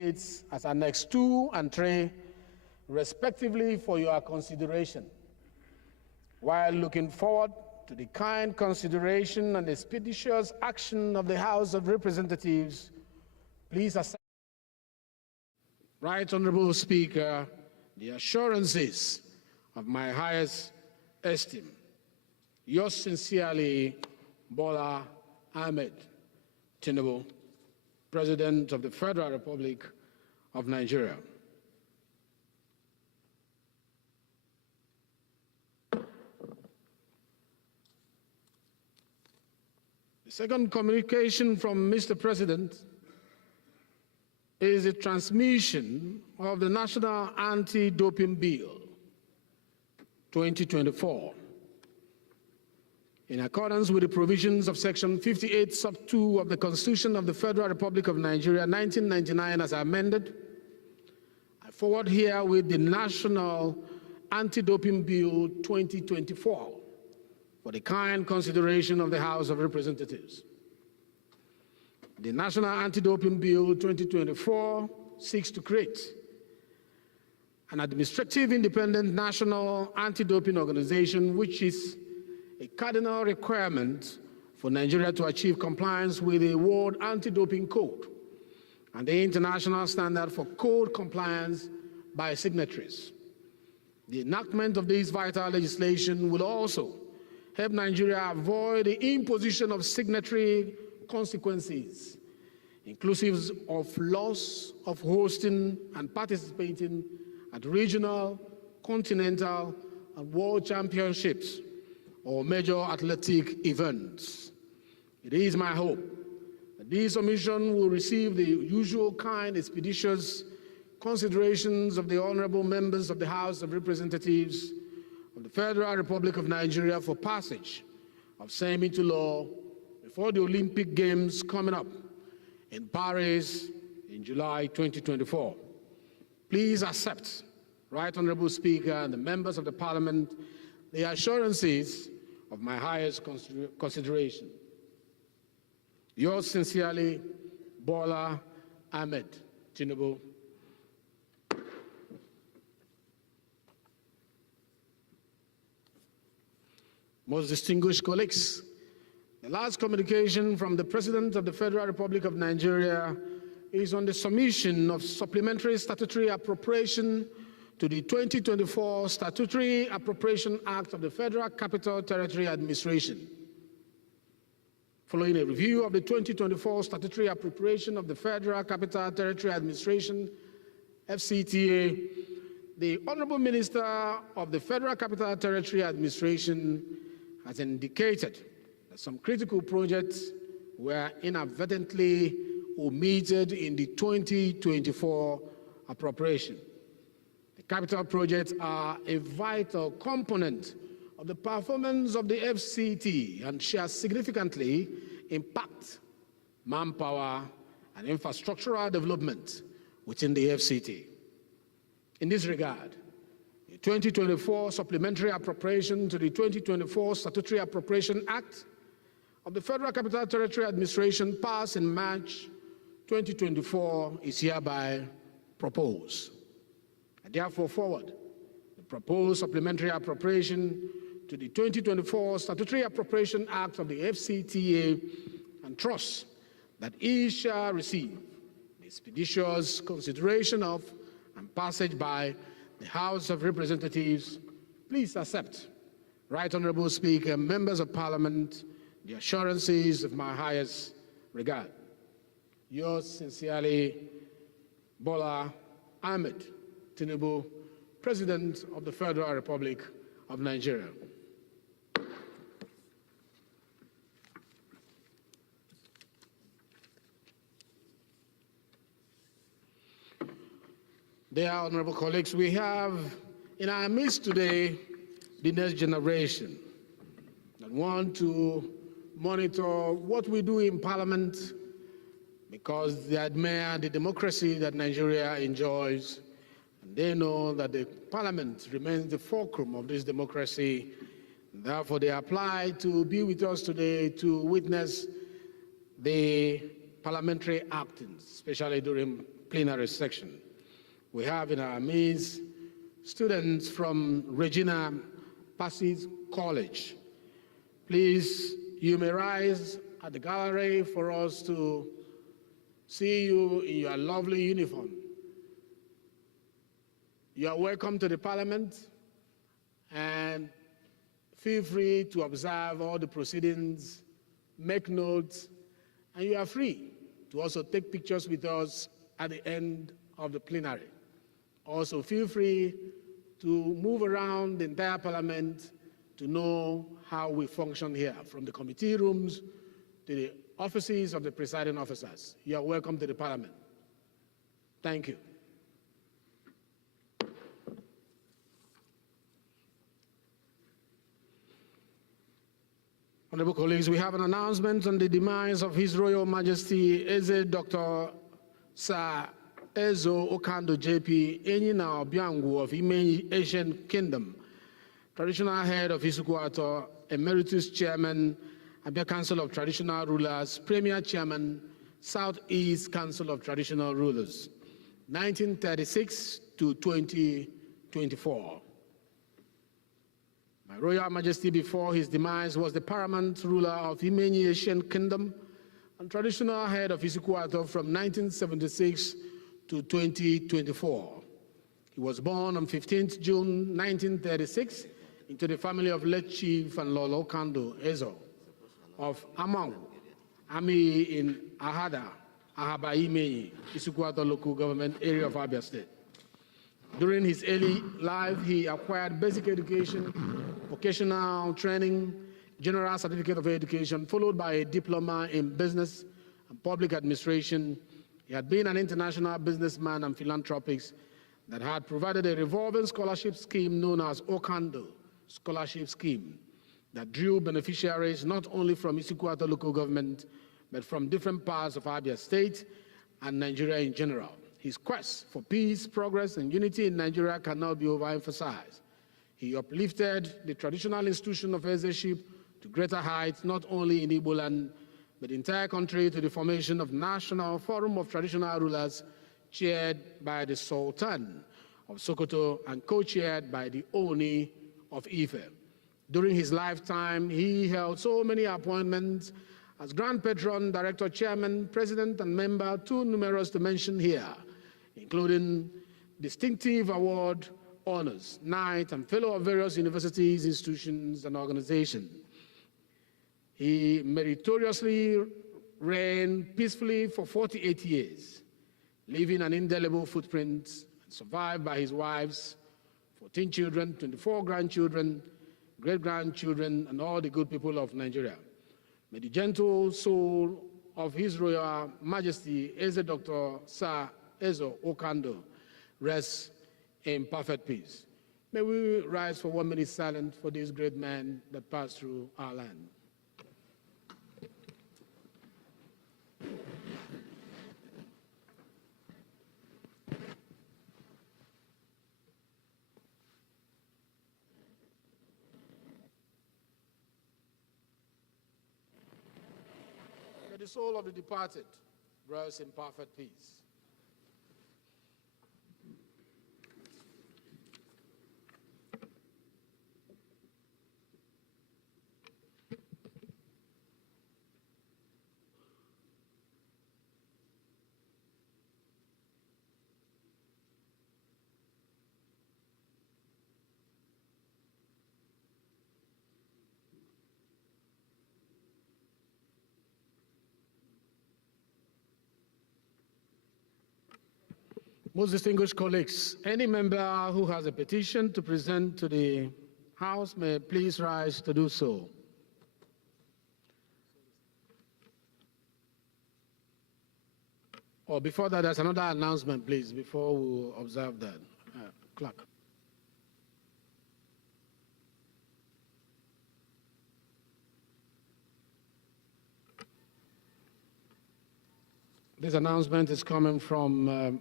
It's as Annex 2 and 3, respectively, for your consideration. While looking forward to the kind consideration and expeditious action of the House of Representatives, please accept, Right Honorable Speaker, the assurances of my highest esteem. Yours sincerely, Bola Ahmed Tinubu, President of the Federal Republic of Nigeria. The second communication from Mr. President is the transmission of the National Anti-Doping Bill 2024. In accordance with the provisions of Section 58, Sub 2 of the Constitution of the Federal Republic of Nigeria, 1999, as amended, I forward herewith the National Anti-Doping Bill 2024 for the kind consideration of the House of Representatives. The National Anti-Doping Bill 2024 seeks to create an administrative independent national anti-doping organization, which is a cardinal requirement for Nigeria to achieve compliance with the World Anti-Doping Code and the international standard for code compliance by signatories. The enactment of this vital legislation will also help Nigeria avoid the imposition of signatory consequences, inclusive of loss of hosting and participating at regional, continental, and world championships or major athletic events. It is my hope that this omission will receive the usual kind, expeditious considerations of the honorable members of the House of Representatives of the Federal Republic of Nigeria for passage of same into law before the Olympic Games coming up in Paris in July 2024. Please accept, Right Honorable Speaker and the members of the Parliament, the assurances of my highest consideration. Yours sincerely, Bola Ahmed Tinubu. Most distinguished colleagues, the last communication from the President of the Federal Republic of Nigeria is on the submission of supplementary statutory appropriation to the 2024 Statutory Appropriation Act of the Federal Capital Territory Administration. Following a review of the 2024 Statutory Appropriation of the Federal Capital Territory Administration, FCTA, the Honorable Minister of the Federal Capital Territory Administration has indicated that some critical projects were inadvertently omitted in the 2024 appropriation. Capital projects are a vital component of the performance of the FCT and shall significantly impact manpower and infrastructural development within the FCT. In this regard, the 2024 supplementary appropriation to the 2024 Statutory Appropriation Act of the Federal Capital Territory Administration passed in March 2024 is hereby proposed. I therefore forward the proposed supplementary appropriation to the 2024 Statutory Appropriation Act of the FCTA and trust that it shall receive the expeditious consideration of and passage by the House of Representatives. Please accept, Right Honorable Speaker, members of Parliament, the assurances of my highest regard. Yours sincerely, Bola Ahmed Tinubu, President of the Federal Republic of Nigeria. Dear honorable colleagues, we have in our midst today the next generation that want to monitor what we do in Parliament because they admire the democracy that Nigeria enjoys. They know that the Parliament remains the fulcrum of this democracy. Therefore, they apply to be with us today to witness the parliamentary outings, especially during plenary section. We have in our midst students from Regina Passage College. Please, you may rise at the gallery for us to see you in your lovely uniform. You are welcome to the Parliament, and feel free to observe all the proceedings, make notes, and you are free to also take pictures with us at the end of the plenary. Also, feel free to move around the entire Parliament to know how we function here, from the committee rooms to the offices of the presiding officers. You are welcome to the Parliament. Thank you. Honorable colleagues, we have an announcement on the demise of His Royal Majesty Eze Dr. Sir S.E.O. Okando JP Enyina Obiangwu of Imenyi Asian Kingdom, traditional head of Isukwato, Emeritus Chairman, Abia Council of Traditional Rulers, Premier Chairman, Southeast Council of Traditional Rulers, 1936 to 2024. My Royal Majesty before his demise was the paramount ruler of Imenyi Asian Kingdom and traditional head of Isukwato from 1976 to 2024. He was born on 15th June 1936 into the family of late Chief and Lolo Okando Ezo of Among, Ami in Ahada, Ahaba Imenyi, Isukwato local government area of Abia State. During his early life, he acquired basic education, vocational training, general certificate of education, followed by a diploma in business and public administration. He had been an international businessman and philanthropist that had provided a revolving scholarship scheme known as Okando Scholarship Scheme that drew beneficiaries not only from Isukwato local government, but from different parts of Abia State and Nigeria in general. His quest for peace, progress, and unity in Nigeria cannot be overemphasized. He uplifted the traditional institution of Ezeship to greater heights, not only in Igbo land, but the entire country, to the formation of National Forum of Traditional Rulers, chaired by the Sultan of Sokoto and co-chaired by the Oni of Ife. During his lifetime, he held so many appointments as Grand Patron, Director, Chairman, President, and member, too numerous to mention here, including distinctive award honors, knight, and fellow of various universities, institutions, and organizations. He meritoriously reigned peacefully for 48 years, leaving an indelible footprint, and survived by his wives, 14 children, 24 grandchildren, great-grandchildren, and all the good people of Nigeria. May the gentle soul of His Royal Majesty, Eze Dr. Sir S.E.O. Okando, rest in perfect peace. May we rise for 1 minute silent for this great man that passed through our land. May the soul of the departed rest in perfect peace. Most distinguished colleagues, any member who has a petition to present to the House may please rise to do so. Or before that, there's another announcement, please, before we observe that. Clerk. This announcement is coming from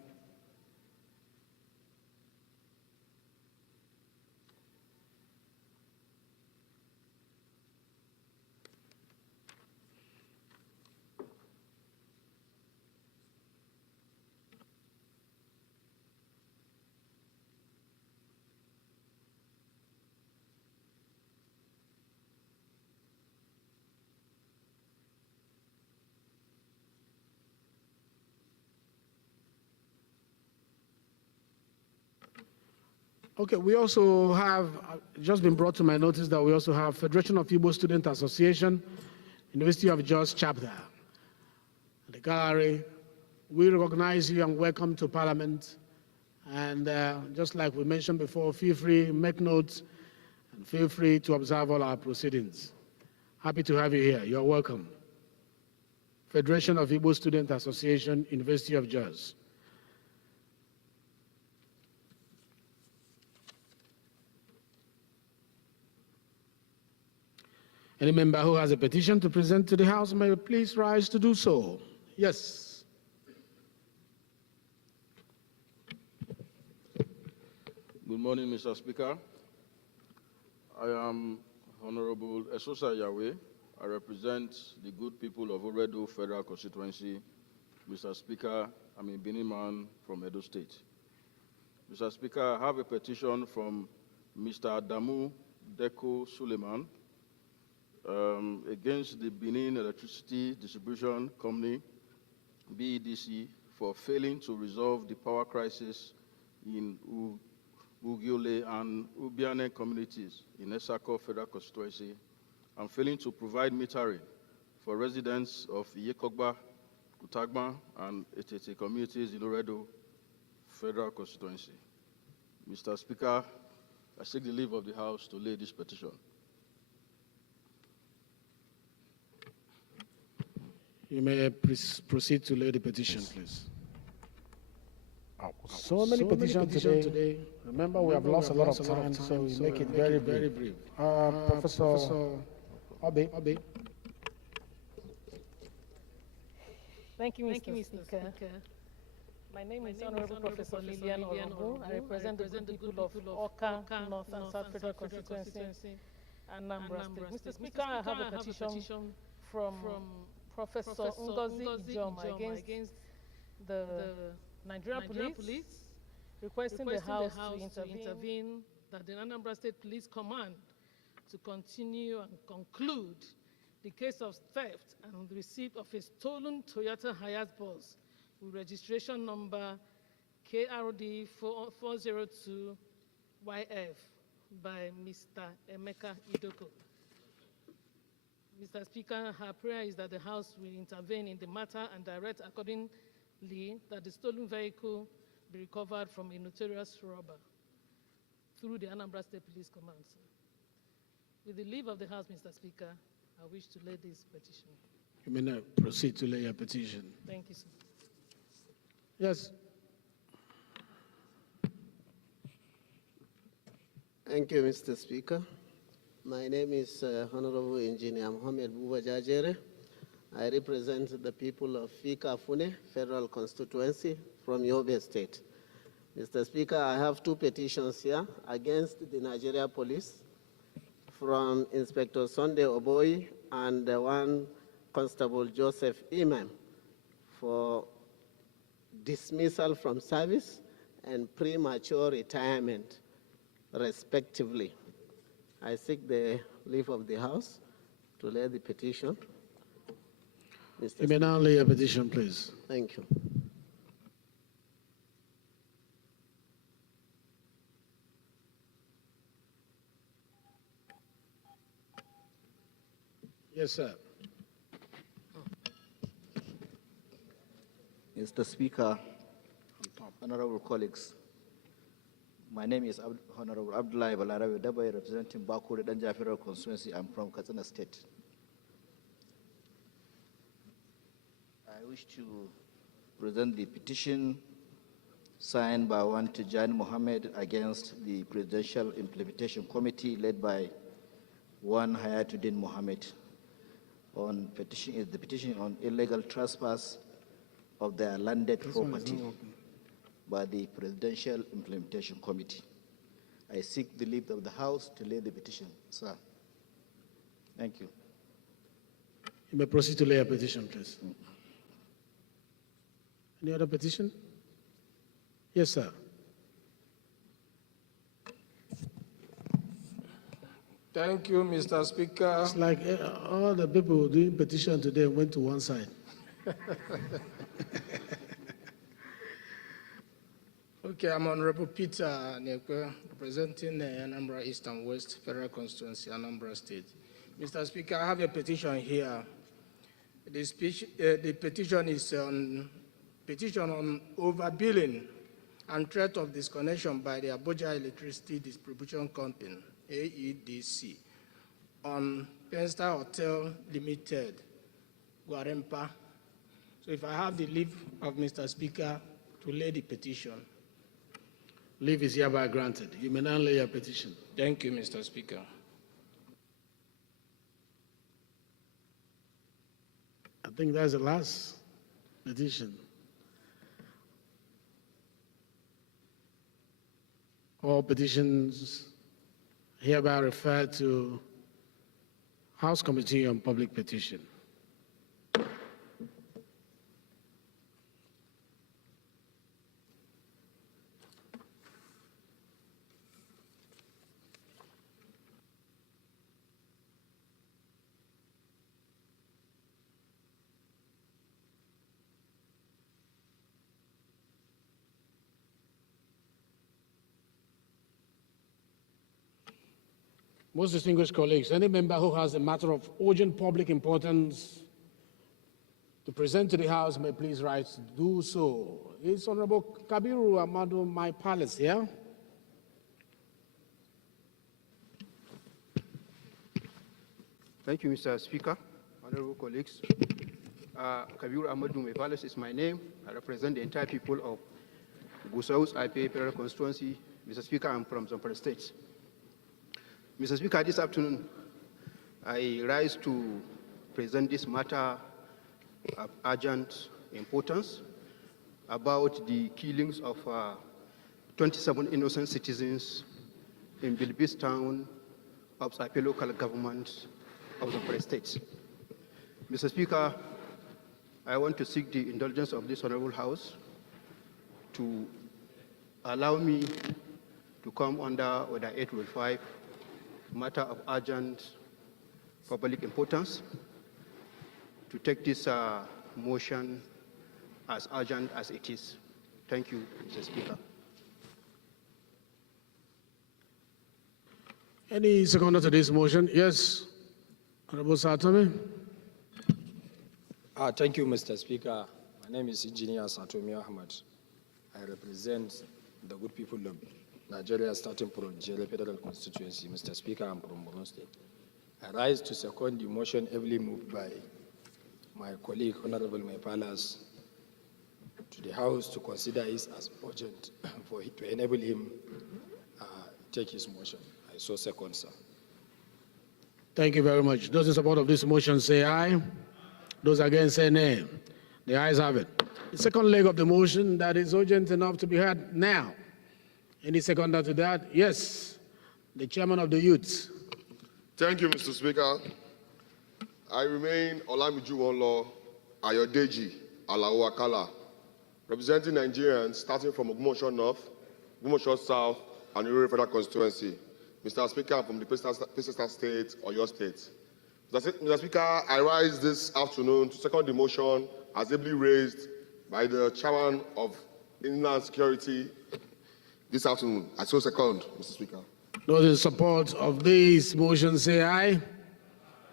Okay, we also have, just been brought to my notice that we also have Federation of Igbo Student Association, University of Jos chapter. The gallery, we recognize you and welcome to Parliament. And just like we mentioned before, feel free, make notes, and feel free to observe all our proceedings. Happy to have you here. You're welcome. Federation of Igbo Student Association, University of Jos. Any member who has a petition to present to the House may please rise to do so. Yes. Good morning, Mr. Speaker. I am Honorable Esosa Yahweh. I represent the good people of Oredo Federal Constituency. Mr. Speaker, I'm a Benin man from Edo State. Mr. Speaker, I have a petition from Mr. Adamu Deko Suleiman against the Benin Electricity Distribution Company, BEDC, for failing to resolve the power crisis in Ugiole and Ubiane communities in S.E.O Federal Constituency, and failing to provide metering for residents of Yekogba, Kutagba, and Etete communities in Oredo Federal Constituency. Mr. Speaker, I seek the leave of the House to lay this petition. You may proceed to lay the petition, please. So many petitions today. Remember, we have lost a lot of time, so we make it very brief. Professor Obe. Thank you, Mr. Speaker. My name is Honorable Professor Lilian Orombo. I represent the people of Oka, North and South Federal Constituency, and Anambra State. Mr. Speaker, I have a petition from Professor Ngozi Ijoma against the Nigerian police, requesting the House to intervene that the Anambra State Police Command to continue and conclude the case of theft and the receipt of a stolen Toyota Hiace bus with registration number KRD 402YF by Mr. Emeka Idoko. Mr. Speaker, her prayer is that the House will intervene in the matter and direct accordingly that the stolen vehicle be recovered from a notorious robber through the Anambra State Police Command. With the leave of the House, Mr. Speaker, I wish to lay this petition. You may now proceed to lay your petition. Thank you, sir. Yes. Thank you, Mr. Speaker. My name is Honorable Engineer Mohamed Buba Jajere. I represent the people of Fika Fune Federal Constituency from Yobe State. Mr. Speaker, I have two petitions here against the Nigeria Police from Inspector Sunday Oboy and one Constable Joseph Imam for dismissal from service and premature retirement, respectively. I seek the leave of the House to lay the petition. Mr. You may now lay your petition, please. Thank you. Yes, sir. Mr. Speaker, honorable colleagues, my name is Honorable Abdullahi Balarabe Dabai, representing Bakure Danja Federal Constituency. I'm from Katsina State. I wish to present the petition signed by one Tijani Mohammed against the Presidential Implementation Committee led by one Hayatuddin Mohammed. On petition is the petition on illegal trespass of their landed property by the Presidential Implementation Committee. I seek the leave of the House to lay the petition, sir. Thank you. You may proceed to lay a petition, please. Any other petition? Yes, sir. Thank you, Mr. Speaker. It's like all the people doing petition today went to one side. Okay, I'm Honorable Peter Nekwe, representing Anambra East and West Federal Constituency, Anambra State. Mr. Speaker, I have a petition here. The petition is on overbilling and threat of disconnection by the Abuja Electricity Distribution Company, AEDC, on Penstar Hotel Limited, Guarempa. So if I have the leave of Mr. Speaker to lay the petition. Leave is hereby granted. You may now lay your petition. Thank you, Mr. Speaker. I think that's the last petition. All petitions hereby referred to House Committee on Public Petition. Most distinguished colleagues, any member who has a matter of urgent public importance to present to the House may please rise to do so. It's Honorable Kabiru Amadu, my palace here. Thank you, Mr. Speaker, honorable colleagues. Kabiru Amadou Mevalis is my name. I represent the entire people of Gusau's IP Federal Constituency. Mr. Speaker, I'm from Zamfara State. Mr. Speaker, this afternoon, I rise to present this matter of urgent importance about the killings of 27 innocent citizens in Bilbis town of Saipe local government of Zamfara State. Mr. Speaker, I want to seek the indulgence of this honorable House to allow me to come under Order 805, matter of urgent public importance, to take this motion as urgent as it is. Thank you, Mr. Speaker. Any seconder to this motion? Yes, Honorable Satomi. Thank you, Mr. Speaker. My name is Engineer Satomi Ahmad. I represent the good people of Nigeria, starting from Jere Federal Constituency. Mr. Speaker, I'm from Borno State. I rise to second the motion heavily moved by my colleague, Honorable Maipalas, to the House to consider it as urgent to enable him take his motion. I so second, sir. Thank you very much. Those in support of this motion say aye. Those against say nay. The ayes have it. The second leg of the motion that is urgent enough to be heard now. Any seconder to that? Yes, the chairman of the youth. Thank you, Mr. Speaker. I remain Olamiju Wonlo Ayodeji Alao Akala, representing Nigerians starting from Ogumosho North, Ogumosho South, and Uri Federal Constituency. Mr. Speaker, I'm from the Pesista State, or your state. Mr. Speaker, I rise this afternoon to second the motion as ably raised by the chairman of Inland Security this afternoon. I so second, Mr. Speaker. Those in support of this motion say aye.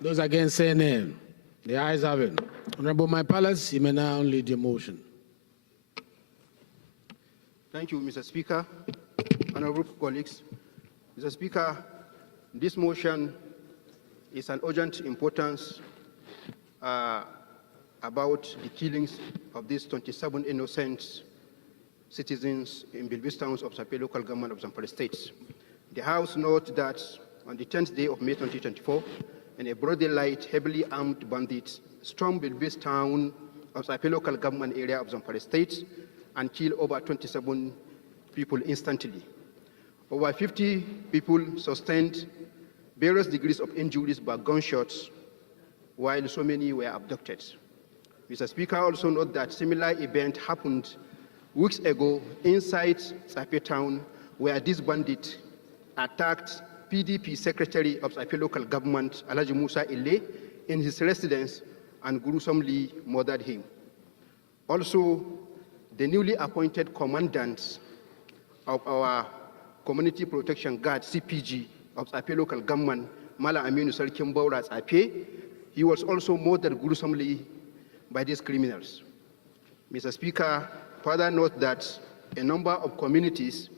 Those against say nay. The ayes have it. Honorable My Palace, you may now lead your motion. Thank you, Mr. Speaker. Honorable colleagues, Mr. Speaker, this motion is an urgent importance about the killings of these 27 innocent citizens in Bilbis towns of Saipe local government of Zamfara State. The House notes that on the 10th day of May 2024, in a broad daylight, heavily armed bandits stormed Bilbis town of Saipe local government area of Zamfara State and killed over 27 people instantly. Over 50 people sustained various degrees of injuries by gunshots, while so many were abducted. Mr. Speaker, also note that similar event happened weeks ago inside Saipe town, where this bandit attacked PDP Secretary of Saipe local government, Alhaji Musa Ile, in his residence and gruesomely murdered him. Also, the newly appointed commandant of our Community Protection Guard, CPG, of Tsape local government, Mala Aminu Sarkin Baura Tsape, he was also murdered gruesomely by these criminals. Mr. Speaker, further note that a number of communities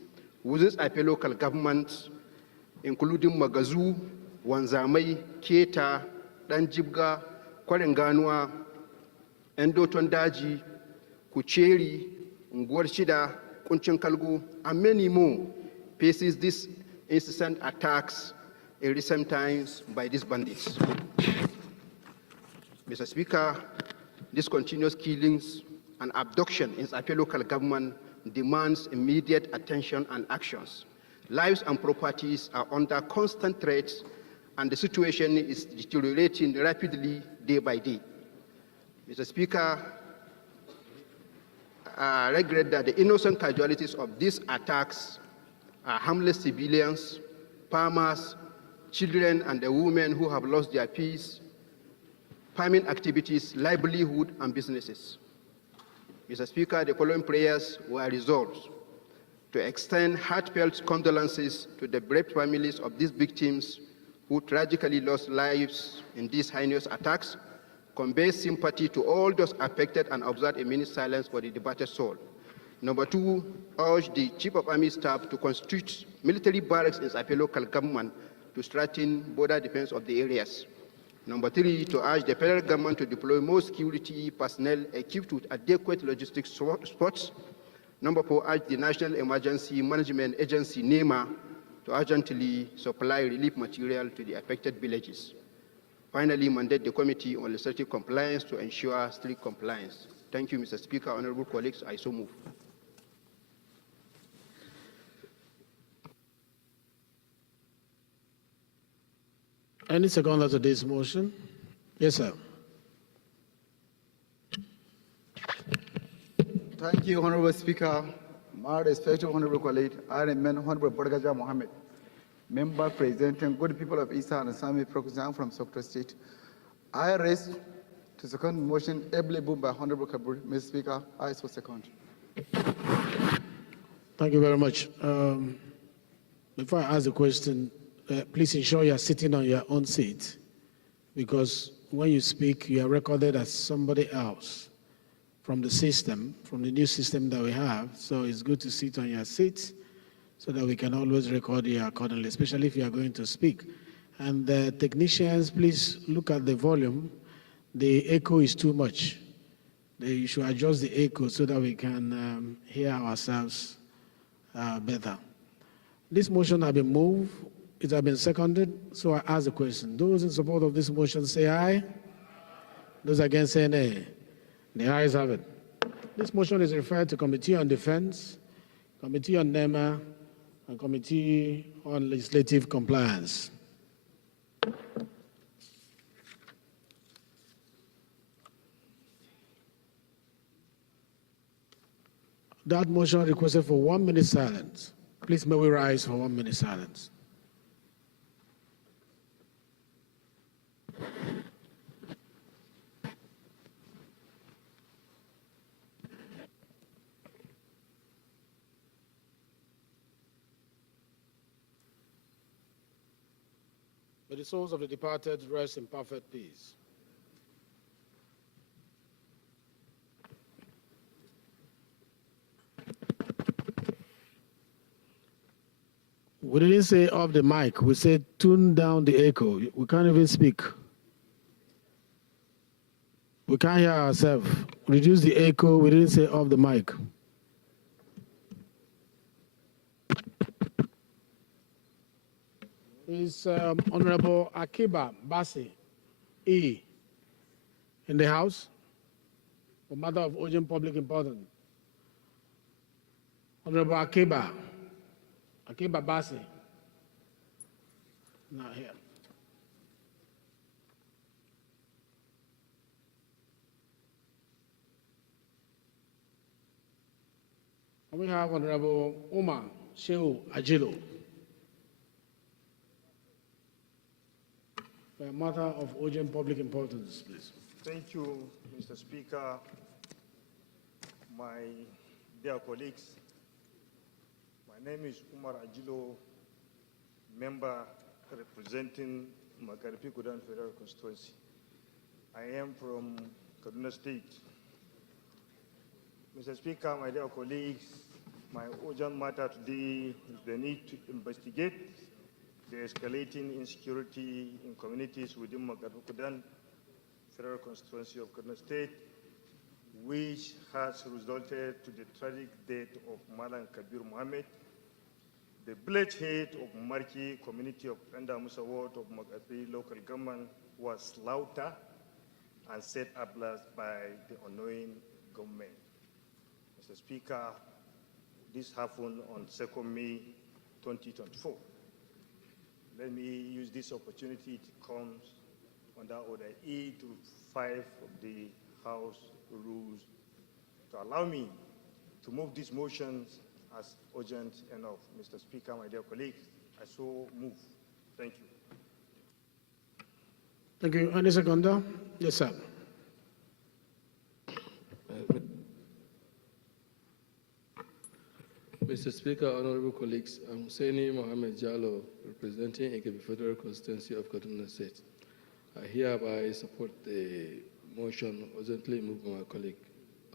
within Tsape local government, including Magazu, Wanzamai, Keta, Danjibga, Kwarenganwa, Endoton Daji, Kucheri, Ngwar Shida, Kunchin Kalgu, and many more faces these incessant attacks in recent times by these bandits. Mr. Speaker, these continuous killings and abduction in Tsape local government demands immediate attention and actions. Lives and properties are under constant threat, and the situation is deteriorating rapidly day by day. Mr. Speaker, I regret that the innocent casualties of these attacks are harmless civilians, farmers, children, and the women who have lost their peace, farming activities, livelihood, and businesses. Mr. Speaker, the following prayers were resolved: to extend heartfelt condolences to the brave families of these victims who tragically lost lives in these heinous attacks, convey sympathy to all those affected, and observe a minute's silence for the departed soul. Number two, urge the Chief of Army Staff to constitute military barracks in Tsape local government to strengthen border defense of the areas. Number three, to urge the federal government to deploy more security personnel equipped with adequate logistics supports. Number four, urge the National Emergency Management Agency, NEMA, to urgently supply relief material to the affected villages. Finally, mandate the Committee on Legislative Compliance to ensure strict compliance. Thank you, Mr. Speaker. Honorable colleagues, I so move. Any seconder to this motion? Yes, sir. Thank you, Honorable Speaker. My respected Honorable colleague, I remain Honorable Borgaja Mohammed, member representing good people of Isa and Sami Prokusan from Sokoto State. I raise to second motion ably moved by Honorable Kabur. Mr. Speaker, I so second. Thank you very much. Before I ask the question, please ensure you are sitting on your own seat, because when you speak, you are recorded as somebody else from the system, from the new system that we have. So it's good to sit on your seat so that we can always record you accordingly, especially if you are going to speak. And the technicians, please look at the volume. The echo is too much. You should adjust the echo so that we can hear ourselves better. This motion has been moved. It has been seconded, so I ask the question. Those in support of this motion say aye. Those against say nay. The ayes have it. This motion is referred to Committee on Defense, Committee on NEMA, and Committee on Legislative Compliance. That motion requested for 1 minute silence. Please may we rise for 1 minute silence. May the souls of the departed rest in perfect peace. We didn't say off the mic. We said tune down the echo. We can't even speak. We can't hear ourselves. Reduce the echo. We didn't say off the mic. Is Honorable Akiba Basi E in the house? A matter of urgent public importance. Honorable Akiba Basi. Not here. And we have Honorable Umar Shehu Ajilo. For a matter of urgent public importance, please. Thank you, Mr. Speaker. My dear colleagues, my My name is Umar Ajilo, member representing Magharibi Kudan Federal Constituency. I am from Kaduna State. Mr. Speaker, my dear colleagues, my urgent matter today is the need to investigate the escalating insecurity in communities within Magharibi Kudan Federal Constituency of Kaduna State, which has resulted to the tragic death of Malan Kabir Mohammed, the village head of Marki community of Enda Musa ward of Magharibi local government was slaughtered and set ablaze by the unknowing government. Mr. Speaker, this happened on 2nd May 2024. Let me use this opportunity to come under Order E to 5 of the House rules to allow me to move these motions as urgent enough. Mr. Speaker, my dear colleagues, I so move. Thank you. Thank you. Any seconder? Yes, sir. Mr. Speaker, honorable colleagues, I'm Hussaini Mohammed Jallo, representing AKB Federal Constituency of Kaduna State. I hereby support the motion urgently moved by my colleague.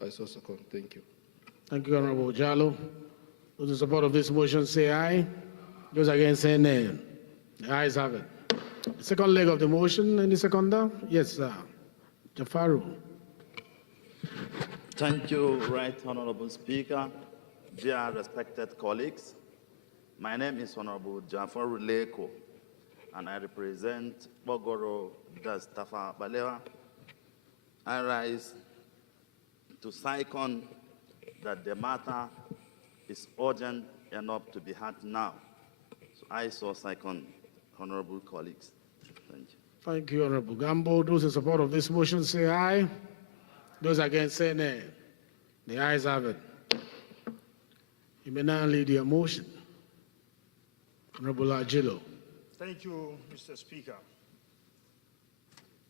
I so second. Thank you. Thank you, Honorable Jallo. Those in support of this motion say aye. Those against say nay. The ayes have it. The second leg of the motion, any seconder? Yes, sir. Jafaru. Thank you, Right Honorable Speaker. Dear respected colleagues, my name is Honorable Jafaru Leko, and I represent Okoro Dastafa Balewa. I rise to second that the matter is urgent enough to be heard now. So I so second, honorable colleagues. Thank you. Thank you, Honorable Gambo. Those in support of this motion say aye. Those against say nay. The ayes have it. You may now lead your motion. Honorable Ajilo. Thank you, Mr. Speaker.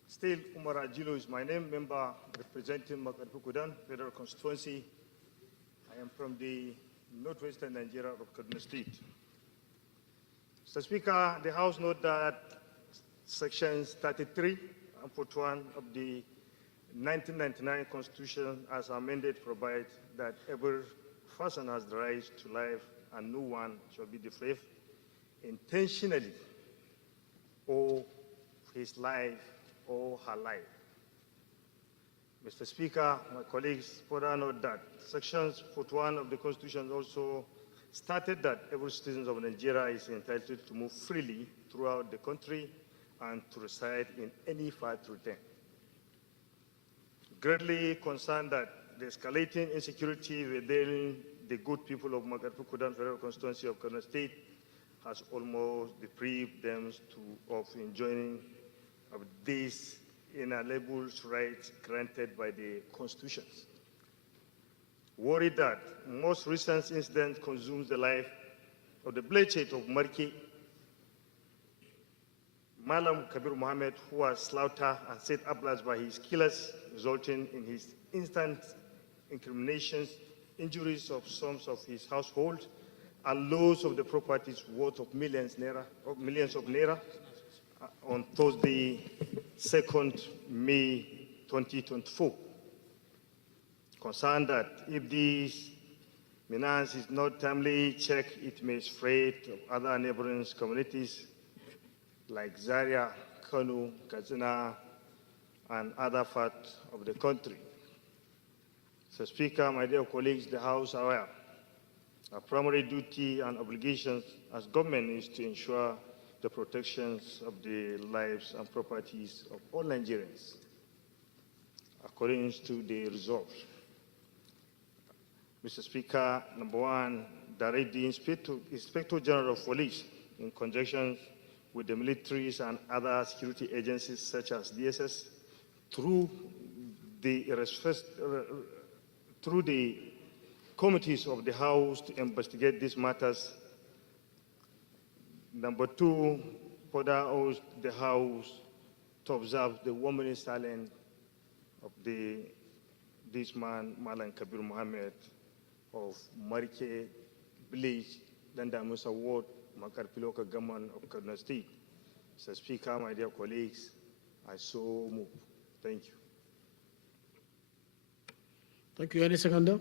Still, Umar Ajilo is my name, member representing Magharibi Kudan Federal Constituency. I am from the northwestern Nigeria of Kaduna State. Mr. Speaker, the House note that sections 33 and 41 of the 1999 Constitution as amended provide that every person has the right to life and no one shall be deprived intentionally or his life or her life. Mr. Speaker, my colleagues further note that sections 41 of the Constitution also stated that every citizen of Nigeria is entitled to move freely throughout the country and to reside in any part return. Greatly concerned that the escalating insecurity within the good people of Magharibi Kudan Federal Constituency of Kaduna State has almost deprived them of enjoying of these inalienable rights granted by the constitutions. Worried that most recent incident consumes the life of the bloodshed of Marki, Malam Kabir Mohammed, who was slaughtered and set ablaze by his killers, resulting in his instant incriminations, injuries of some of his household, and loss of the properties worth of millions of naira on Thursday, 2nd May 2024. Concerned that if this menace is not timely checked, it may spread to other neighboring communities like Zaria, Kano, Katsina, and other parts of the country. So, Speaker, my dear colleagues, the House are aware. Our primary duty and obligations as government is to ensure the protections of the lives and properties of all Nigerians, according to the resolve. Mr. Speaker, number one, direct the Inspector General of Police in conjunction with the militaries and other security agencies such as DSS through the committees of the House to investigate these matters. Number two, further urge the House to observe the 1 minute silence of this man, Malan Kabir Mohammed of Marike village, Dan Damusa Ward, Makarpi Local Government of Kaduna State. Mr. Speaker, my dear colleagues, I so move. Thank you. Thank you. Any seconder?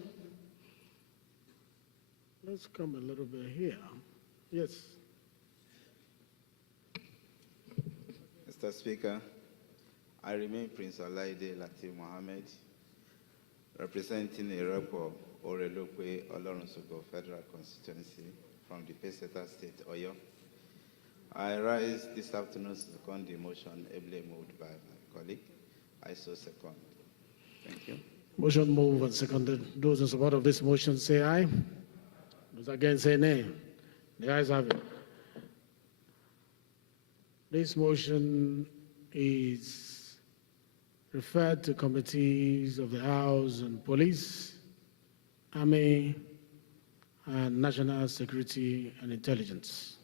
Let's come a little bit here. Yes. Mr. Speaker, I remain Prince Alaide Latif Mohammed, representing a Repo Orelokwe Olorunsogo Federal Constituency from the Peseta State, Oyo. I rise this afternoon to second the motion ably moved by my colleague. I so second. Thank you. Motion moved and seconded. Those in support of this motion say aye. Those against say nay. The ayes have it. This motion is referred to committees of the House on Police, Army, and National Security and Intelligence.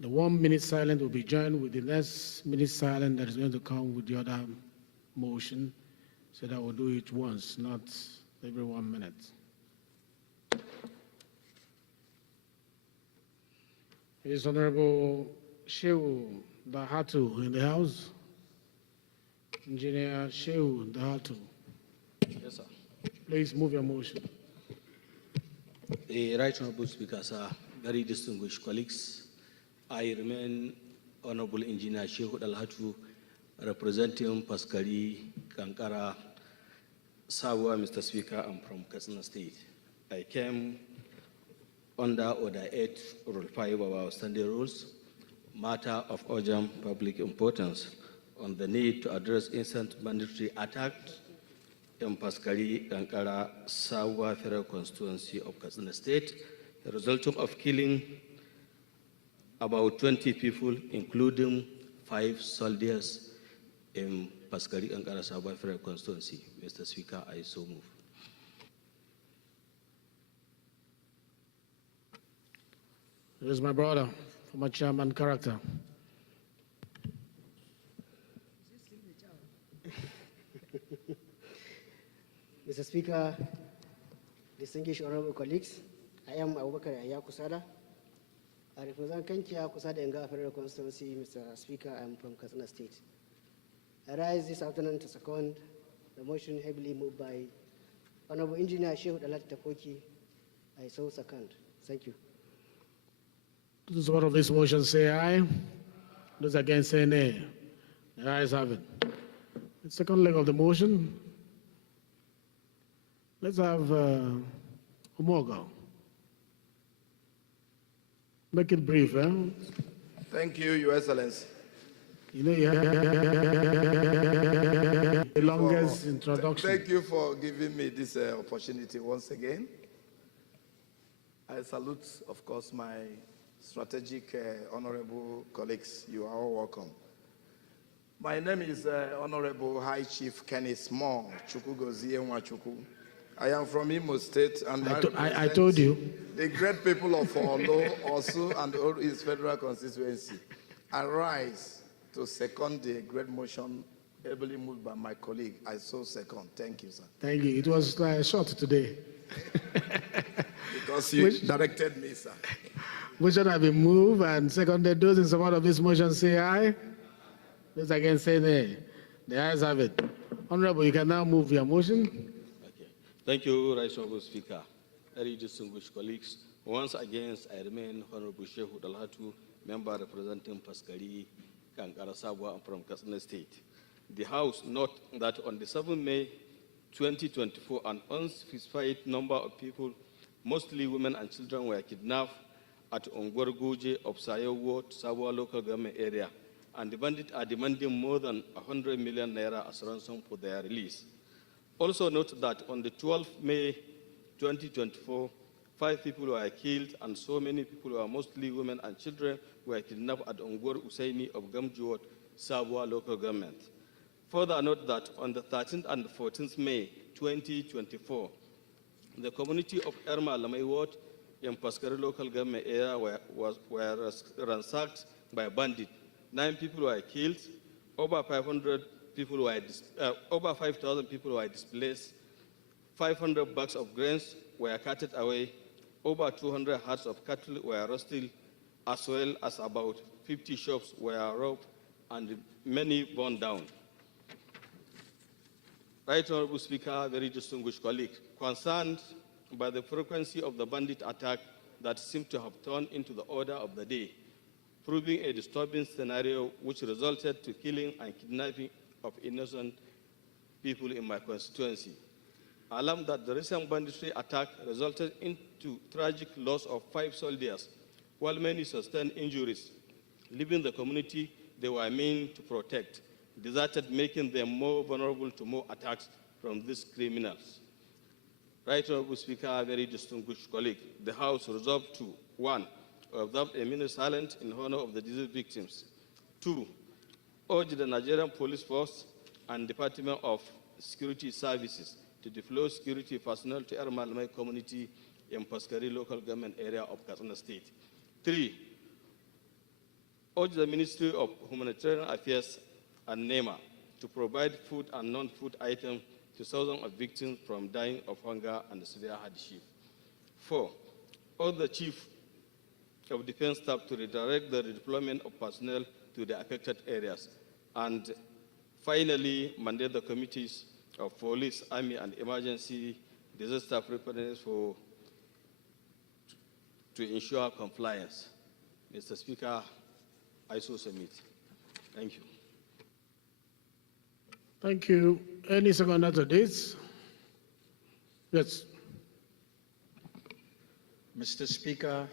The 1 minute silence will be joined with the next minute silence that is going to come with the other motion, so that we'll do it once, not every 1 minute. Is Honorable Shehu Dahatu in the House? Engineer Shehu Dahatu. Yes, sir. Please move your motion. Right Honorable Speaker, sir, very distinguished colleagues, I remain Honorable Engineer Shehu Dahatu, representing Paskari, Kankara, Sawa, Mr. Speaker, I'm from Katsina State. I came under Order 8, Rule 5 of our standing rules, matter of urgent public importance on the need to address instant mandatory attacks in Paskari, Kankara, Sawa Federal Constituency of Katsina State, resulting of killing about 20 people, including 5 soldiers in Paskari, Kankara, Sawa Federal Constituency. Mr. Speaker, I so move. This is my brother, former chairman character. Mr. Speaker, distinguished honorable colleagues, I am Abubakar Ayakusada. I represent Kenkia Kusada Enga Federal Constituency. Mr. Speaker, I am from Katsina State. I rise this afternoon to second the motion heavily moved by Honorable Engineer Shehu Dalat Tafoki. I so second. Thank you. Those in support of this motion say aye. Those against say nay. The ayes have it. The second leg of the motion. Let's have Omogo. Make it brief, eh? Thank you, Your Excellency. You know, you have the longest introduction. Thank you for giving me this opportunity once again. I salute, of course, my strategic honorable colleagues. You are all welcome. My name is Honorable High Chief Kenneth Moore Chukwugozie Nwachukwu. I am from Imo State, and I told you. The great people of Olo, Osu, and Oru East Federal Constituency. I rise to second the great motion ably moved by my colleague. I so second. Thank you, sir. Thank you. It was short today. Because you directed me, sir. Motion has been moved and seconded. Those in support of this motion say aye. Those against say nay. The ayes have it. Honorable, you can now move your motion. Okay. Thank you, Right Honorable Speaker. Very distinguished colleagues. Once again, I remain Honorable Shehu Dalhatu, member representing Paskari, Kankara Sabwa, from Katsina State. The House note that on the 7th May 2024, an unspecified number of people, mostly women and children, were kidnapped at Ongwargoje of Sayo Ward, Sabwa local government area, and the bandits are demanding more than 100 million naira as ransom for their release. Also note that on the 12th May 2024, 5 people were killed and so many people were mostly women and children were kidnapped at Ongwar Usaini of Gamjuot, Sabwa local government. Further note that on the 13th and 14th May 2024, the community of Erma Lamai Ward in Paskari local government area were ransacked by bandits. 9 people were killed, over 5,000 people were displaced, 500 bags of grains were carted away, over 200 herds of cattle were arrested, as well as about 50 shops were robbed and many burned down. Right Honorable Speaker, very distinguished colleagues, concerned by the frequency of the bandit attack that seem to have turned into the order of the day, proving a disturbing scenario which resulted to killing and kidnapping of innocent people in my constituency. Alarmed that the recent banditry attack resulted into tragic loss of 5 soldiers, while many sustained injuries, leaving the community they were meant to protect, deserted, making them more vulnerable to more attacks from these criminals. Right Honorable Speaker, very distinguished colleague, the House resolved to 1. Observe a minute silence in honor of the disease victims. 2. Urge the Nigerian Police Force and Department of Security Services to deploy security personnel to Ermalmai community in Paskari local government area of Katsina State. 3. Urge the Ministry of Humanitarian Affairs and NEMA to provide food and non-food items to thousands of victims from dying of hunger and severe hardship. 4. Urge the Chief of Defense Staff to redirect the redeployment of personnel to the affected areas. And finally, mandate the committees of police, army, and emergency disaster preparedness to ensure compliance. Mr. Speaker, I so submit. Thank you. Thank you. Any seconder to this? Yes. Mr. Speaker,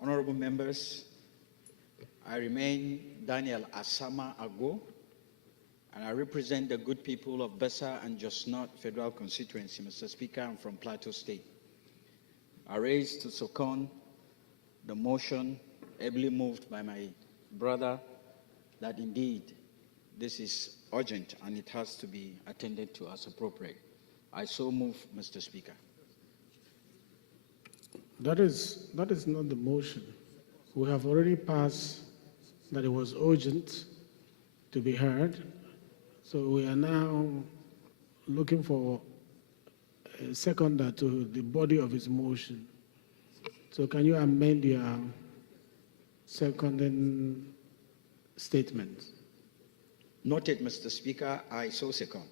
honorable members, I remain Daniel Asama Ago, and I represent the good people of Besa and Just North Federal Constituency. Mr. Speaker, I'm from Plateau State. I raise to second the motion ably moved by my brother that indeed this is urgent and it has to be attended to as appropriate. I so move, Mr. Speaker. That is not the motion. We have already passed that it was urgent to be heard. So we are now looking for a seconder to the body of his motion. So can you amend your seconding statement? Noted, Mr. Speaker. I so second.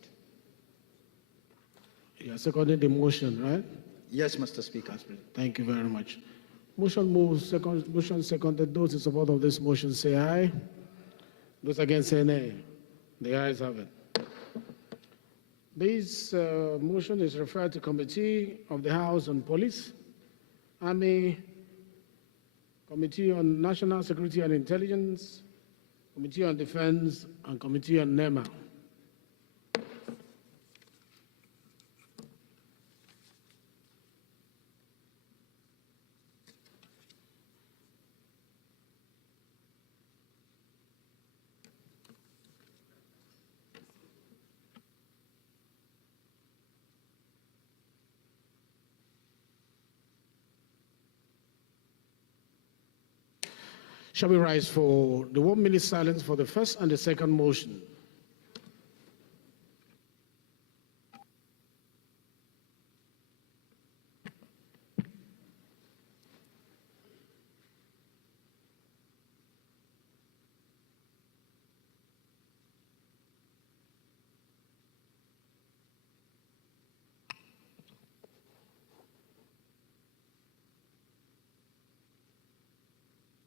You are seconding the motion, right? Yes, Mr. Speaker. Thank you very much. Motion moves, motion seconded. Those in support of this motion say aye. Those against say nay. The ayes have it. This motion is referred to Committee of the House on Police, Army, Committee on National Security and Intelligence, Committee on Defense, and Committee on NEMA. Shall we rise for the 1 minute silence for the first and the second motion?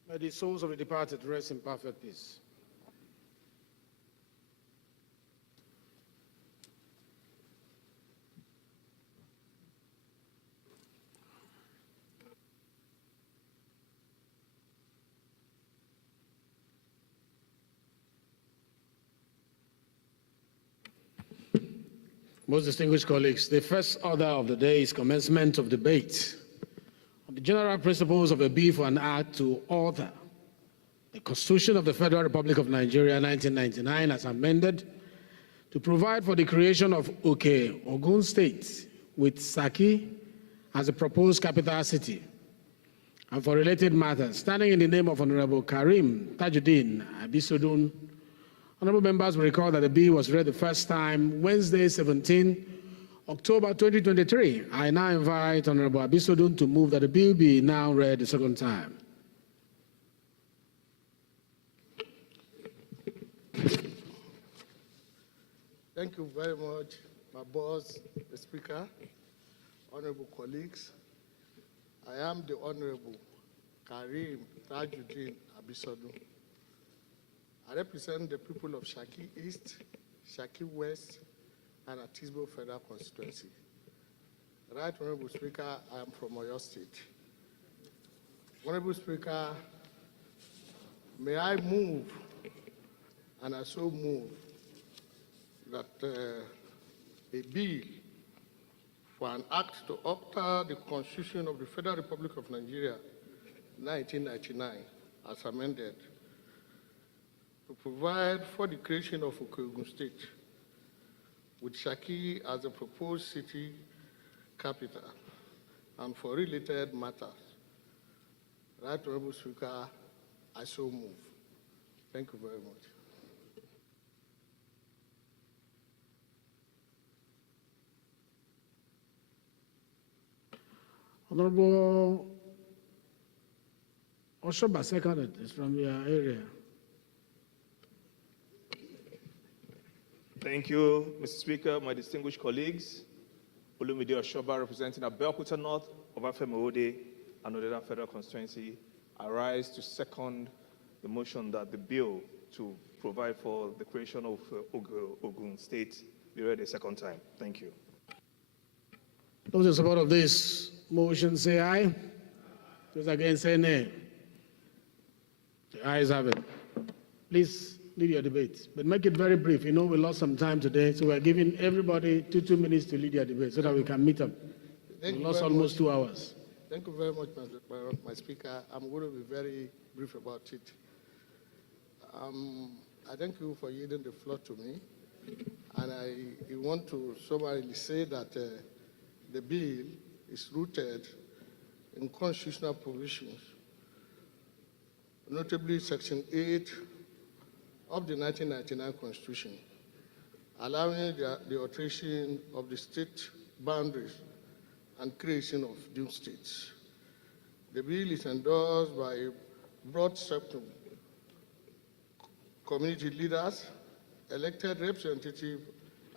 May the souls of the departed rest in perfect peace. Most distinguished colleagues, the first order of the day is commencement of debate on the general principles of a bill for an act to alter the Constitution of the Federal Republic of Nigeria 1999 as amended to provide for the creation of Oke-Ogun State with Saki as a proposed capital city, and for related matters, standing in the name of Honorable Karim Tajuddin Abisodun. Honorable members will recall that the bill was read the first time Wednesday, 17 October 2023. I now invite Honorable Abisodun to move that the bill be now read the second time. Thank you very much, my boss, the Speaker, honorable colleagues. I am the Honorable Karim Tajuddin Abisodun. I represent the people of Shaki East, Shaki West, and Atisbo Federal Constituency. Right, Honorable Speaker, I am from Oyo State. Honorable Speaker, may I move, and I so move, that a bill for an act to alter the Constitution of the Federal Republic of Nigeria, 1999, as amended, to provide for the creation of Oke-Ogun State, with Shaki as the proposed city capital, and for related matters. Right, Honorable Speaker, I so move. Thank you very much. Honorable Oshoba, seconded, is from your area. Thank you, Mr. Speaker, my distinguished colleagues. Olumide Oshoba, representing Abeokuta North of Afemode and Odeda Federal Constituency. I rise to second the motion that the bill to provide for the creation of Oke-Ogun State be read a second time. Thank you. Those in support of this motion say aye. Those against say nay. The ayes have it. Please lead your debate, but make it very brief. You know we lost some time today, so we're giving everybody 2 minutes to lead your debate so that we can meet up. We lost almost 2 hours. Thank you very much, my Speaker. I'm going to be very brief about it. I thank you for yielding the floor to me, and I want to summarily say that the bill is rooted in constitutional provisions, notably Section 8 of the 1999 Constitution, allowing the alteration of the state boundaries and creation of new states. The bill is endorsed by a broad spectrum community leaders, elected representatives,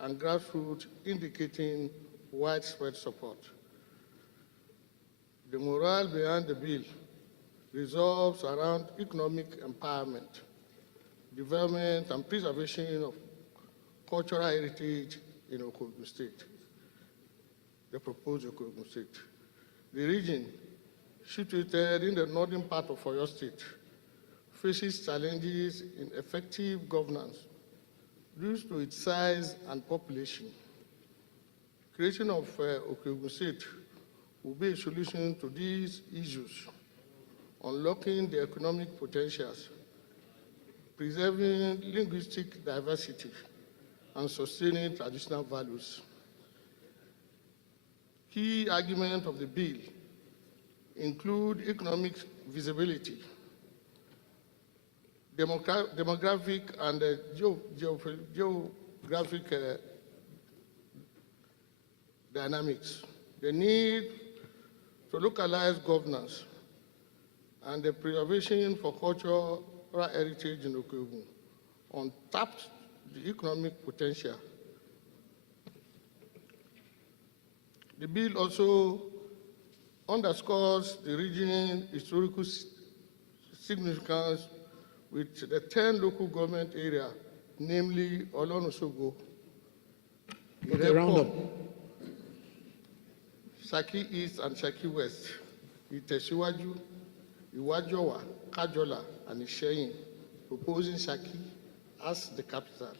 and grassroots, indicating widespread support. The morale behind the bill revolves around economic empowerment, development, and preservation of cultural heritage in Oke-Ogun State, the proposed Oke-Ogun State. The region, situated in the northern part of Oyo State, faces challenges in effective governance due to its size and population. Creation of Oke-Ogun State will be a solution to these issues, unlocking the economic potentials, preserving linguistic diversity, and sustaining traditional values. Key arguments of the bill include economic visibility, demographic and geographic dynamics, the need to localize governance, and the preservation for cultural heritage in Oke-Ogun, untapped the economic potential. The bill also underscores the region's historical significance with the 10 local government areas, namely Olonosogo, Irepo, Shaki East and Shaki West, Itesiwaju, Iwajowa, Kajola, and Isheyin, proposing Shaki as the capital.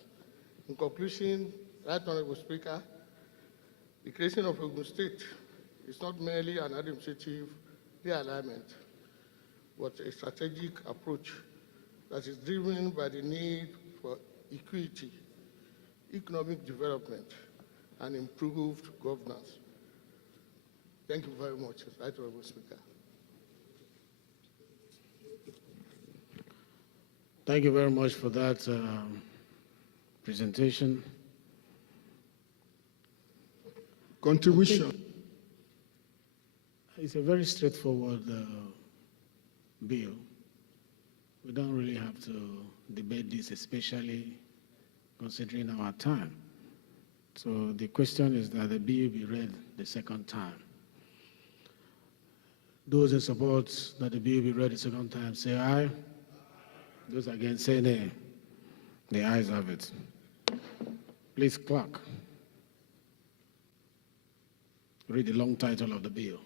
In conclusion, Right Honorable Speaker, the creation of Ogun State is not merely an administrative realignment, but a strategic approach that is driven by the need for equity, economic development, and improved governance. Thank you very much, Right Honorable Speaker. Thank you very much for that presentation. contribution. It's a very straightforward bill. We don't really have to debate this, especially considering our time. So the question is that the bill be read the second time. Those in support that the bill be read the second time say aye. Those against say nay. The ayes have it. Please, clerk, read the long title of the bill.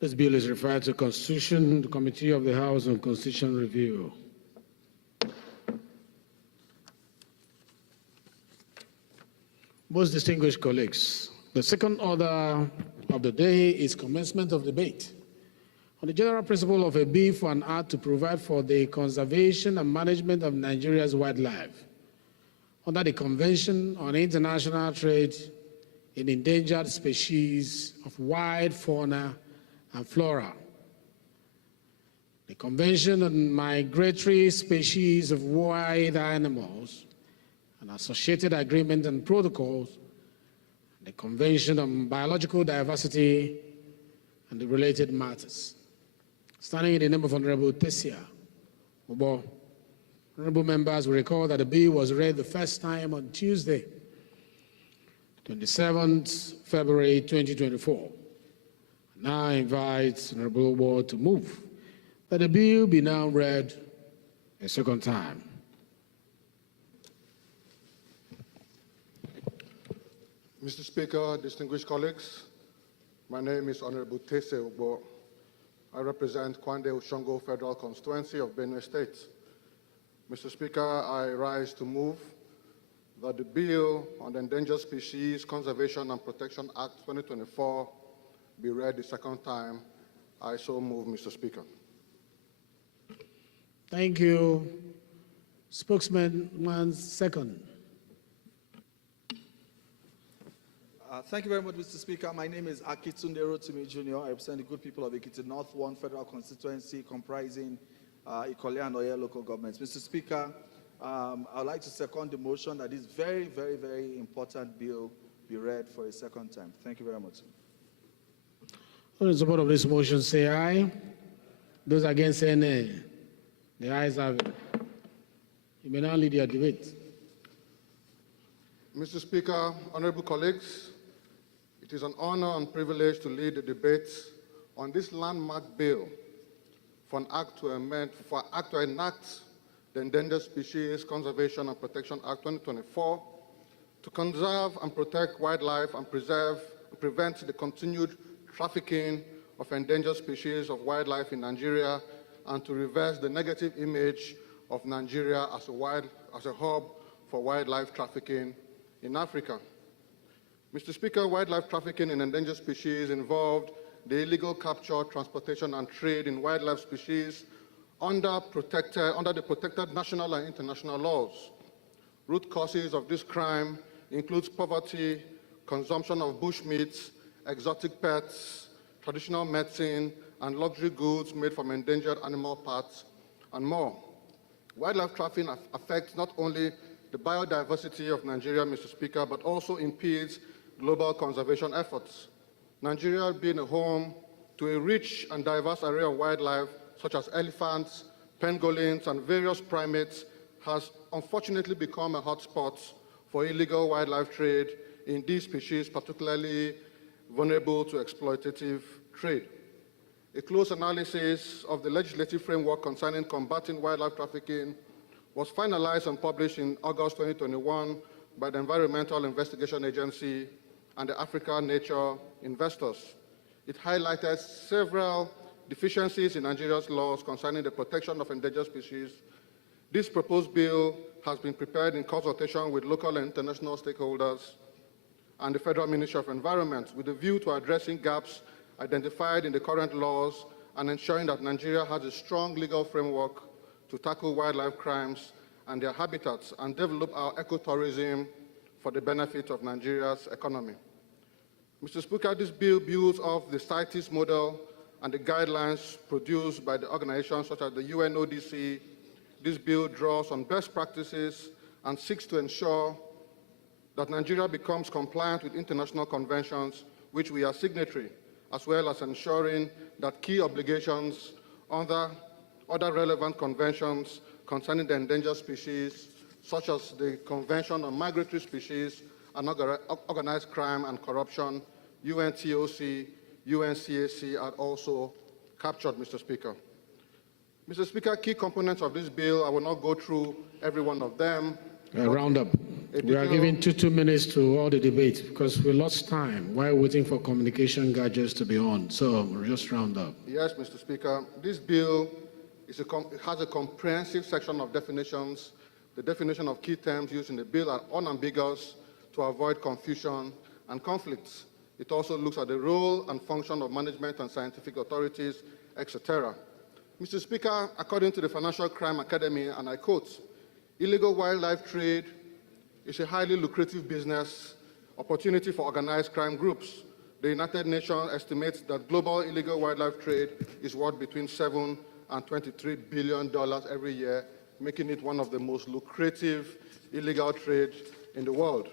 This bill is referred to Constitution, the Committee of the House on Constitution Review. Most distinguished colleagues, the second order of the day is commencement of debate on the general principle of a bill for an act to provide for the conservation and management of Nigeria's wildlife under the Convention on International Trade in Endangered Species of Wild Fauna and Flora, the Convention on Migratory Species of Wild Animals, and associated agreements and protocols, the Convention on Biological Diversity, and the related matters. Standing in the name of Honorable Tesia Obo, honorable members will recall that the bill was read the first time on Tuesday, 27th February 2024. Now I invite Honorable Obo to move that the bill be now read a second time. Mr. Speaker, distinguished colleagues, my name is Honorable Tese Obo. I represent Kwande Oshongo Federal Constituency of Benue State. Mr. Speaker, I rise to move that the bill on the Endangered Species Conservation and Protection Act 2024 be read the second time. I so move, Mr. Speaker. Thank you. Spokesman, 1 second. Thank you very much, Mr. Speaker. My name is Akitunde Rotimi Jr. I represent the good people of Ekiti North 1 Federal Constituency comprising Ikole and Oye local governments. Mr. Speaker, I would like to second the motion that this very, very, very important bill be read for a second time. Thank you very much. Those in support of this motion say aye. Those against say nay. The ayes have it. You may now lead your debate. Mr. Speaker, honorable colleagues, it is an honor and privilege to lead the debate on this landmark bill for an act to enact the Endangered Species Conservation and Protection Act 2024 to conserve and protect wildlife and prevent the continued trafficking of endangered species of wildlife in Nigeria and to reverse the negative image of Nigeria as a hub for wildlife trafficking in Africa. Mr. Speaker, wildlife trafficking in endangered species involved the illegal capture, transportation, and trade in wildlife species under the protected national and international laws. Root causes of this crime includes poverty, consumption of bushmeat, exotic pets, traditional medicine, and luxury goods made from endangered animal parts, and more. Wildlife trafficking affects not only the biodiversity of Nigeria, Mr. Speaker, but also impedes global conservation efforts. Nigeria, being a home to a rich and diverse array of wildlife, such as elephants, pangolins, and various primates, has unfortunately become a hotspot for illegal wildlife trade in these species, particularly vulnerable to exploitative trade. A close analysis of the legislative framework concerning combating wildlife trafficking was finalized and published in August 2021 by the Environmental Investigation Agency and the Africa Nature Investors. It highlighted several deficiencies in Nigeria's laws concerning the protection of endangered species. This proposed bill has been prepared in consultation with local and international stakeholders and the Federal Ministry of Environment with a view to addressing gaps identified in the current laws and ensuring that Nigeria has a strong legal framework to tackle wildlife crimes and their habitats and develop our ecotourism for the benefit of Nigeria's economy. Mr. Speaker, this bill builds off the CITES model and the guidelines produced by the organizations such as the UNODC. This bill draws on best practices and seeks to ensure that Nigeria becomes compliant with international conventions which we are signatory, as well as ensuring that key obligations under other relevant conventions concerning the endangered species, such as the Convention on Migratory Species and Organized Crime and Corruption, UNTOC, UNCAC, are also captured, Mr. Speaker. Mr. Speaker, key components of this bill, I will not go through every one of them. Round up. We are giving two minutes to all the debate because we lost time while waiting for communication gadgets to be on. So we'll just round up. Yes, Mr. Speaker. This bill has a comprehensive section of definitions. The definition of key terms used in the bill are unambiguous to avoid confusion and conflicts. It also looks at the role and function of management and scientific authorities, etc. Mr. Speaker, according to the Financial Crime Academy, and I quote, illegal wildlife trade is a highly lucrative business opportunity for organized crime groups. The United Nations estimates that global illegal wildlife trade is worth between $7 and $23 billion every year, making it one of the most lucrative illegal trades in the world.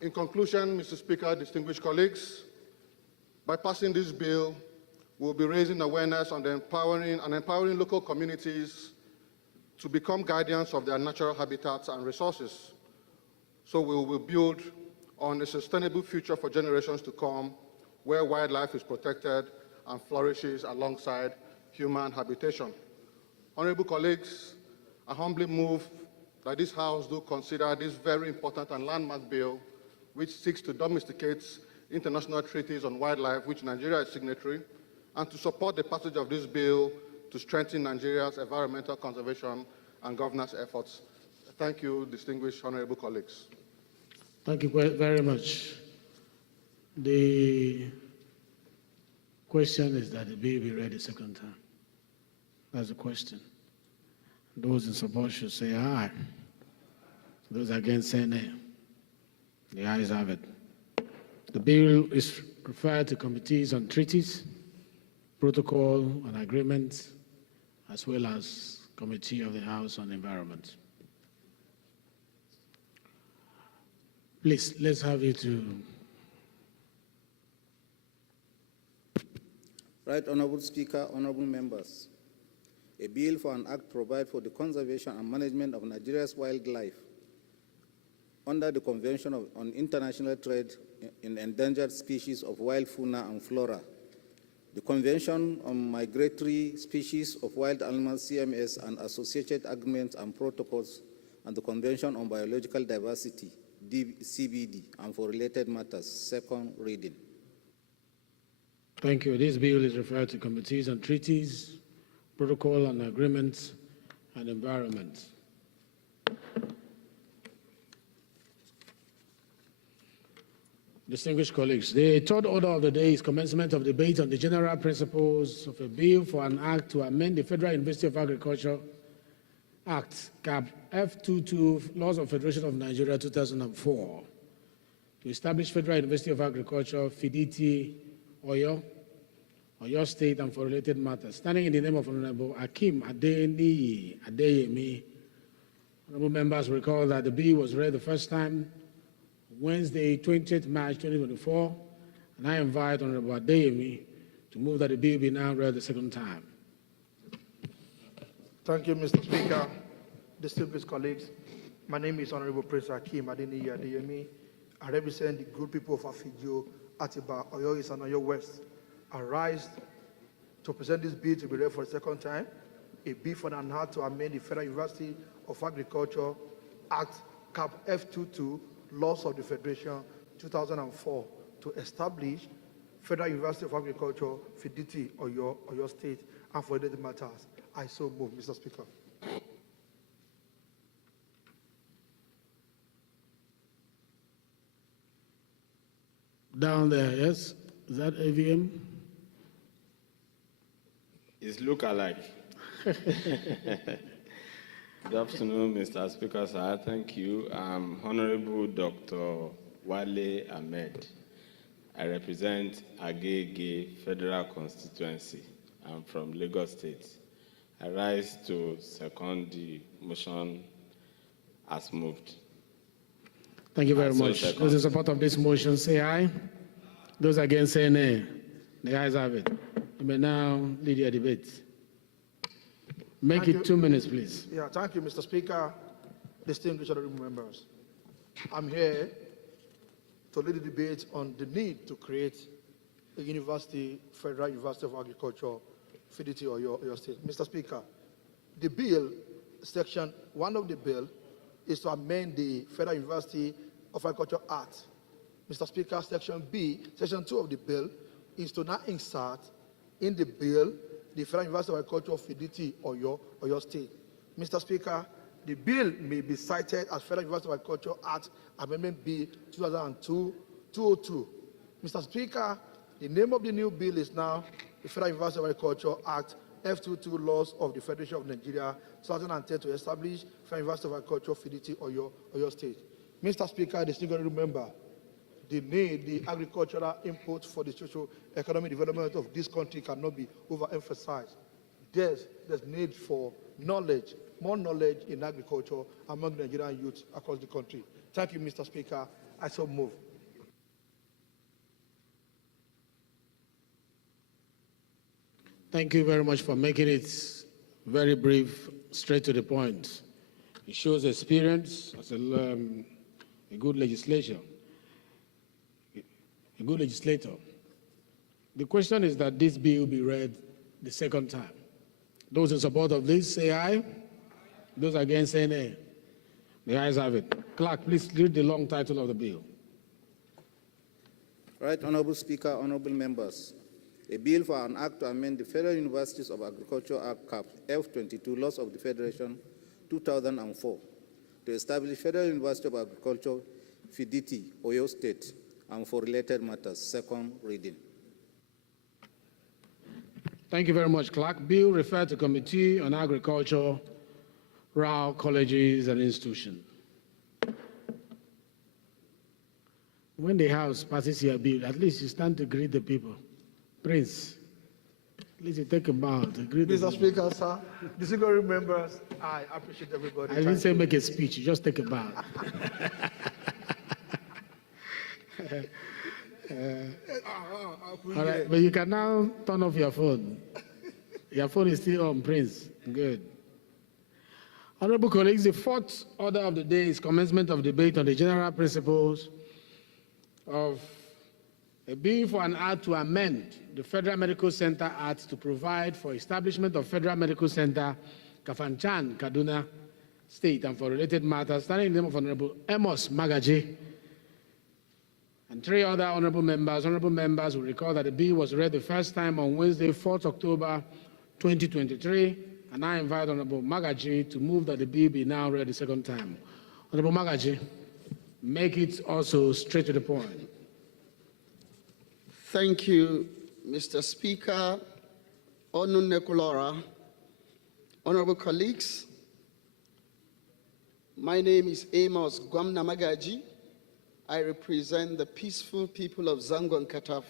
In conclusion, Mr. Speaker, distinguished colleagues, by passing this bill, we'll be raising awareness on empowering local communities to become guardians of their natural habitats and resources. So we will build on a sustainable future for generations to come, where wildlife is protected and flourishes alongside human habitation. Honorable colleagues, I humbly move that this House do consider this very important and landmark bill, which seeks to domesticate international treaties on wildlife, which Nigeria is signatory, and to support the passage of this bill to strengthen Nigeria's environmental conservation and governance efforts. Thank you, distinguished honorable colleagues. Thank you very much. The question is that the bill be read a second time. That's the question. Those in support should say aye. Those against say nay. The ayes have it. The bill is referred to committees on treaties, protocol and agreements, as well as Committee of the House on Environment. Please, let's have you to. Right, Honorable Speaker, honorable members. A bill for an act provides for the conservation and management of Nigeria's wildlife under the Convention on International Trade in Endangered Species of Wild Fauna and Flora, the Convention on Migratory Species of Wild Animals, CMS, and associated agreements and protocols, and the Convention on Biological Diversity, CBD, and for related matters, second reading. Thank you. This bill is referred to committees on treaties, protocol and agreements, and environment. Distinguished colleagues, the third order of the day is commencement of debate on the general principles of a bill for an act to amend the Federal University of Agriculture Act, CAP F22, Laws of Federation of Nigeria 2004, to establish Federal University of Agriculture, Fiditi, Oyo State, and for related matters. Standing in the name of Honorable Akim Adeyemi, honorable members recall that the bill was read the first time Wednesday, 20th March 2024, and I invite Honorable Adeyemi to move that the bill be now read the second time. Thank you, Mr. Speaker. Distinguished colleagues, my name is Honorable Prince Akim Adeyemi. I represent the good people of Afigio, Atiba, Oyo East, and Oyo West. I rise to present this bill to be read for the second time a bill for an act to amend the Federal University of Agriculture Act, Cap F22, Laws of the Federation, 2004, to establish Federal University of Agriculture, Fidelity, or your state, and for related matters. I so move, Mr. Speaker. Down there, yes? Is that AVM? It's look-alike. Good afternoon, Mr. Speaker, sir. Thank you. I'm Honorable Dr. Wale Ahmed. I represent Agege Federal Constituency. I'm from Lagos State. I rise to second the motion as moved. Thank you very much. Those in support of this motion, say aye. Those against, say nay. The ayes have it. You may now lead your debate. Make Thank it you. 2 minutes, please. Yeah, thank you, Mr. Speaker, distinguished honorable members. I'm here to lead the debate on the need to create a university, Federal University of Agriculture, Fidelity, or your state. Mr. Speaker, the bill, section 1 of the bill, is to amend the Federal University of Agriculture Act. Mr. Speaker, section B, section 2 of the bill, is to now insert in the bill the Federal University of Agriculture, Fidelity, or your state. Mr. Speaker, the bill may be cited as Federal University of Agriculture Act Amendment B 2002-202. Mr. Speaker, the name of the new bill is now the Federal University of Agriculture Act F22 Laws of the Federation of Nigeria 2010 to establish Federal University of Agriculture, Fidelity, or your state. Mr. Speaker, distinguished member, the agricultural input for the socio-economic development of this country cannot be overemphasized. There's need for knowledge, more knowledge in agriculture among Nigerian youth across the country. Thank you, Mr. Speaker. I so move. Thank you very much for making it very brief, straight to the point. It shows experience as a good legislator. A good legislator. The question is that this bill be read the second time. Those in support of this, say aye. Those against, say nay. The ayes have it. Clerk, please read the long title of the bill. Right, Honorable Speaker, honorable members. A bill for an act to amend the Federal Universities of Agriculture Act, Cap F22, Laws of the Federation, 2004, to establish Federal University of Agriculture, Fidelity, Oyo State, and for related matters, second reading. Thank you very much, Clerk. Bill referred to Committee on Agriculture, Rural Colleges and Institutions. When the House passes your bill, at least you stand to greet the people. Prince, at least you take a bow to greet the people. Mr. Speaker, sir, distinguished members, I appreciate everybody. I didn't say make a speech, you just take a bow. All right, but you can now turn off your phone. Your phone is still on, Prince. Good. Honorable colleagues, the fourth order of the day is commencement of debate on the general principles of a bill for an act to amend the Federal Medical Center Act to provide for establishment of Federal Medical Center, Kafanchan, Kaduna State, and for related matters, standing in the name of Honorable Amos Magaji and three other honorable members. Honorable members will recall that the bill was read the first time on Wednesday, 4th October 2023, and I invite Honorable Magaji to move that the bill be now read the second time. Honorable Magaji, make it also straight to the point. Thank you, Mr. Speaker, Onu Nekulora, honorable colleagues. My name is Amos Gwamna Magaji. I represent the peaceful people of Zangon Kataf,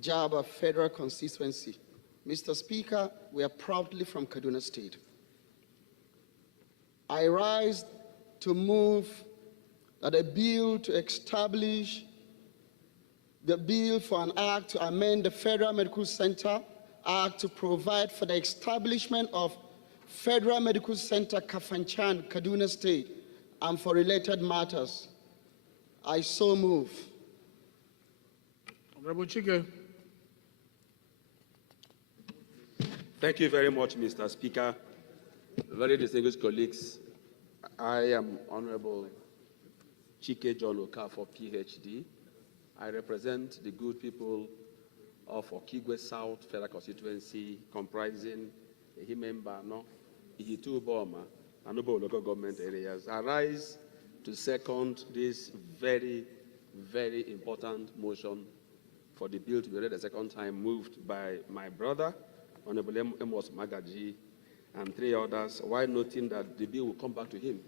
Jaba Federal Constituency. Mr. Speaker, we are proudly from Kaduna State. I rise to move that a bill to establish the bill for an act to amend the Federal Medical Center Act to provide for the establishment of Federal Medical Center Kafanchan, Kaduna State, and for related matters. I so move. Honorable Chike. Thank you very much, Mr. Speaker. Very distinguished colleagues, I am Honorable Chike John Okafor, PhD. I represent the good people of Okigwe South Federal Constituency, comprising Ihimembano, Ihituboma, and Obo local government areas. I rise to second this very, very important motion for the bill to be read a second time, moved by my brother, Honorable Amos Magaji, and 3 others, while noting that the bill will come back to him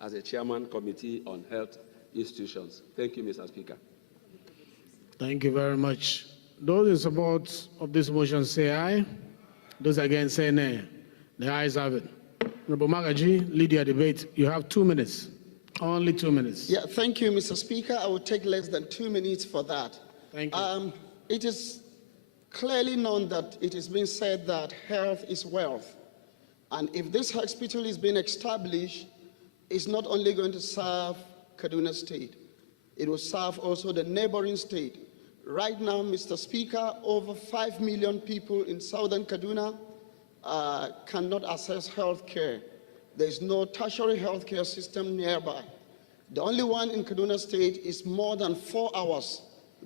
as a chairman committee on health institutions. Thank you, Mr. Speaker. Thank you very much. Those in support of this motion say aye. Those against say nay. The ayes have it. Honorable Magaji, lead your debate. You have 2 minutes. Only 2 minutes. Yeah, thank you, Mr. Speaker. I will take less than 2 minutes for that. Thank you. It is clearly known that it is being said that health is wealth. And if this hospital is being established, it's not only going to serve Kaduna State, it will serve also the neighboring state. Right now, Mr. Speaker, over 5 million people in southern Kaduna cannot access health care. There is no tertiary health care system nearby. The only one in Kaduna State is more than 4 hours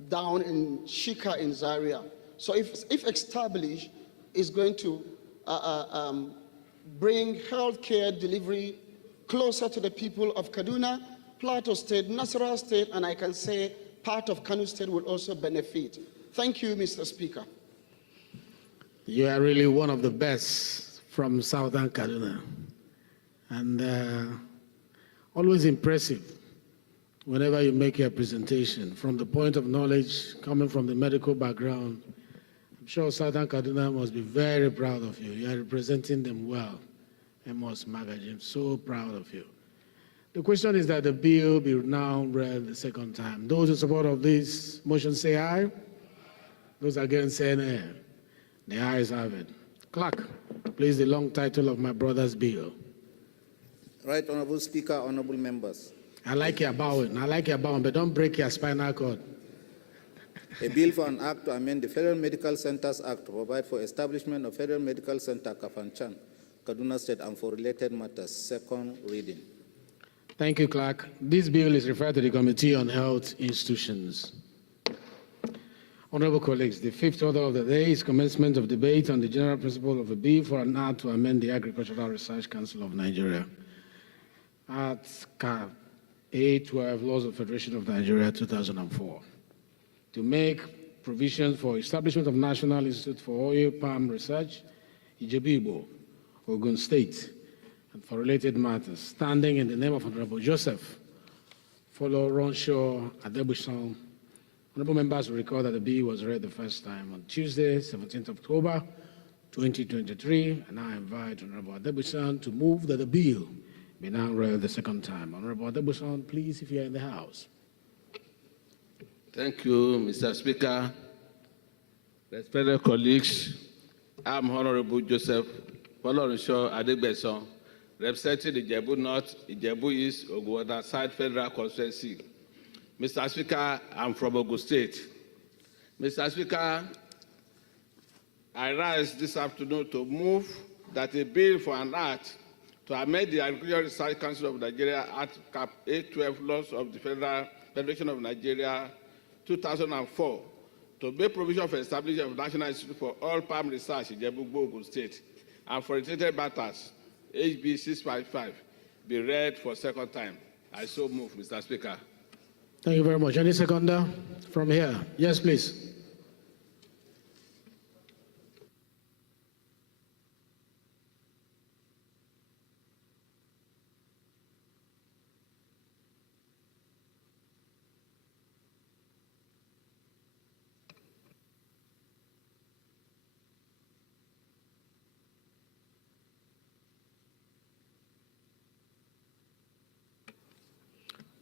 down in Shika in Zaria. So if established, it's going to bring health care delivery closer to the people of Kaduna, Plateau State, Nasarawa State, and I can say part of Kano State will also benefit. Thank you, Mr. Speaker. You are really one of the best from southern Kaduna. And always impressive whenever you make your presentation. From the point of knowledge, coming from the medical background, I'm sure southern Kaduna must be very proud of you. You are representing them well. Amos Magaji, I'm so proud of you. The question is that the bill be now read the second time. Those in support of this motion say aye. Those against say nay. The ayes have it. Clerk, please the long title of my brother's bill. Right, Honorable Speaker, honorable members. I like your bowing, but don't break your spinal cord. A bill for an act to amend the Federal Medical Centers Act to provide for establishment of Federal Medical Center Kafanchan, Kaduna State, and for related matters. Second reading. Thank you, Clerk. This bill is referred to the Committee on Health Institutions. Honorable colleagues, the fifth order of the day is commencement of debate on the general principle of a bill for an act to amend the Agricultural Research Council of Nigeria. At A12, Laws of Federation of Nigeria, 2004. To make provisions for establishment of National Institute for Oil Palm Research, Ijebu, Ogun State, and for related matters, standing in the name of Honorable Joseph Follow Ronshaw Adebuson. Honorable members will recall that the bill was read the first time on Tuesday, 17th October, 2023, and I invite Honorable Adebuson to move that the bill be now read the second time. Honorable Adebuson, please, if you are in the House. Thank you, Mr. Speaker. Respected colleagues, I'm Honorable Joseph Folorunso Adegbeson, representing the Ijebu North, Ijebu East, Ogun Side Federal Constituency. Mr. Speaker, I'm from Ogun State. Mr. Speaker, I rise this afternoon to move that a bill for an act to amend the Agricultural Research Council of Nigeria Act Cap 812 Laws of the Federation of Nigeria 2004 to make provision for establishment of National Institute for Oil Palm Research in Ijebu Ogun State and for related matters, HB 655, be read for second time. I so move, Mr. Speaker. Thank you very much. Any seconder from here? Yes, please.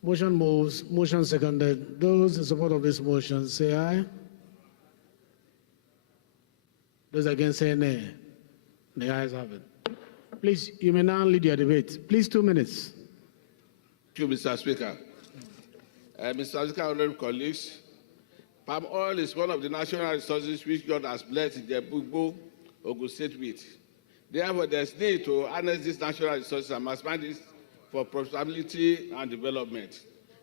Motion moves. Motion seconded. Those in support of this motion say aye. Those against say nay. The ayes have it. Please, you may now lead your debate. Please, 2 minutes. Thank you, Mr. Speaker. Mr. Speaker, honorable colleagues, palm oil is one of the national resources which God has blessed the Ijebu Ogun State with. Therefore, there's need to harness these natural resources and maximize it for profitability and development.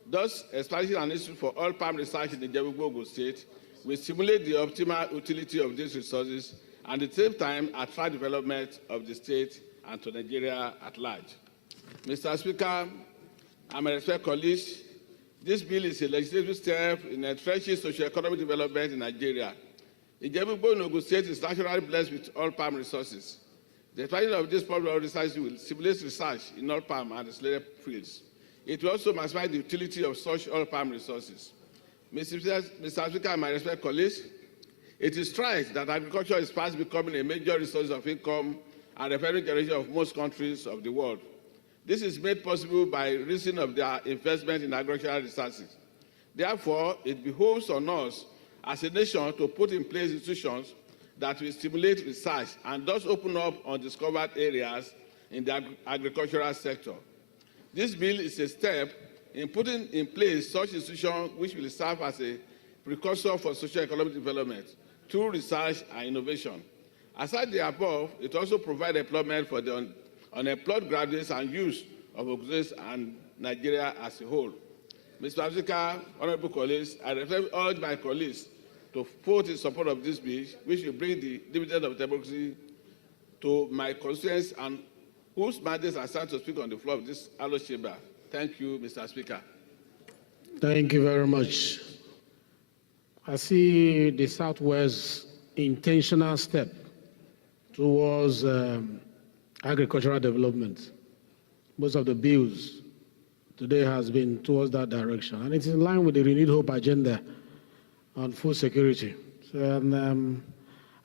Thus, establishing an institute for oil palm research in the Oke-Ogun state will stimulate the optimal utility of these resources and at the same time attract development of the state and to Nigeria at large. Mr. Speaker, and my respected colleagues, this bill is a legislative step in entrenching socio-economic development in Nigeria. The Oke-Ogun state is naturally blessed with oil palm resources. The expansion of this public research will stimulate research in oil palm and related fields. It will also maximize the utility of such oil palm resources. Mr. Speaker and my respected colleagues, it is right that agriculture is fast becoming a major resource of income and revenue generation of most countries of the world. This is made possible by reason of their investment in agricultural resources. Therefore, it behooves on us as a nation to put in place institutions that will stimulate research and thus open up undiscovered areas in the agricultural sector. This bill is a step in putting in place such institutions which will serve as a precursor for socio-economic development through research and innovation. Aside the above, it also provides employment for the unemployed graduates and youth of Ogun and Nigeria as a whole. Mr. Speaker, honorable colleagues, I urge my colleagues to vote in support of this bill, which will bring the dividend of democracy to my constituents and whose mandates are assigned to speak on the floor of this hallowed chamber. Thank you, Mr. Speaker. Thank you very much. I see the Southwest intentional step towards agricultural development. Most of the bills today has been towards that direction, and it's in line with the renewed hope agenda on food security. So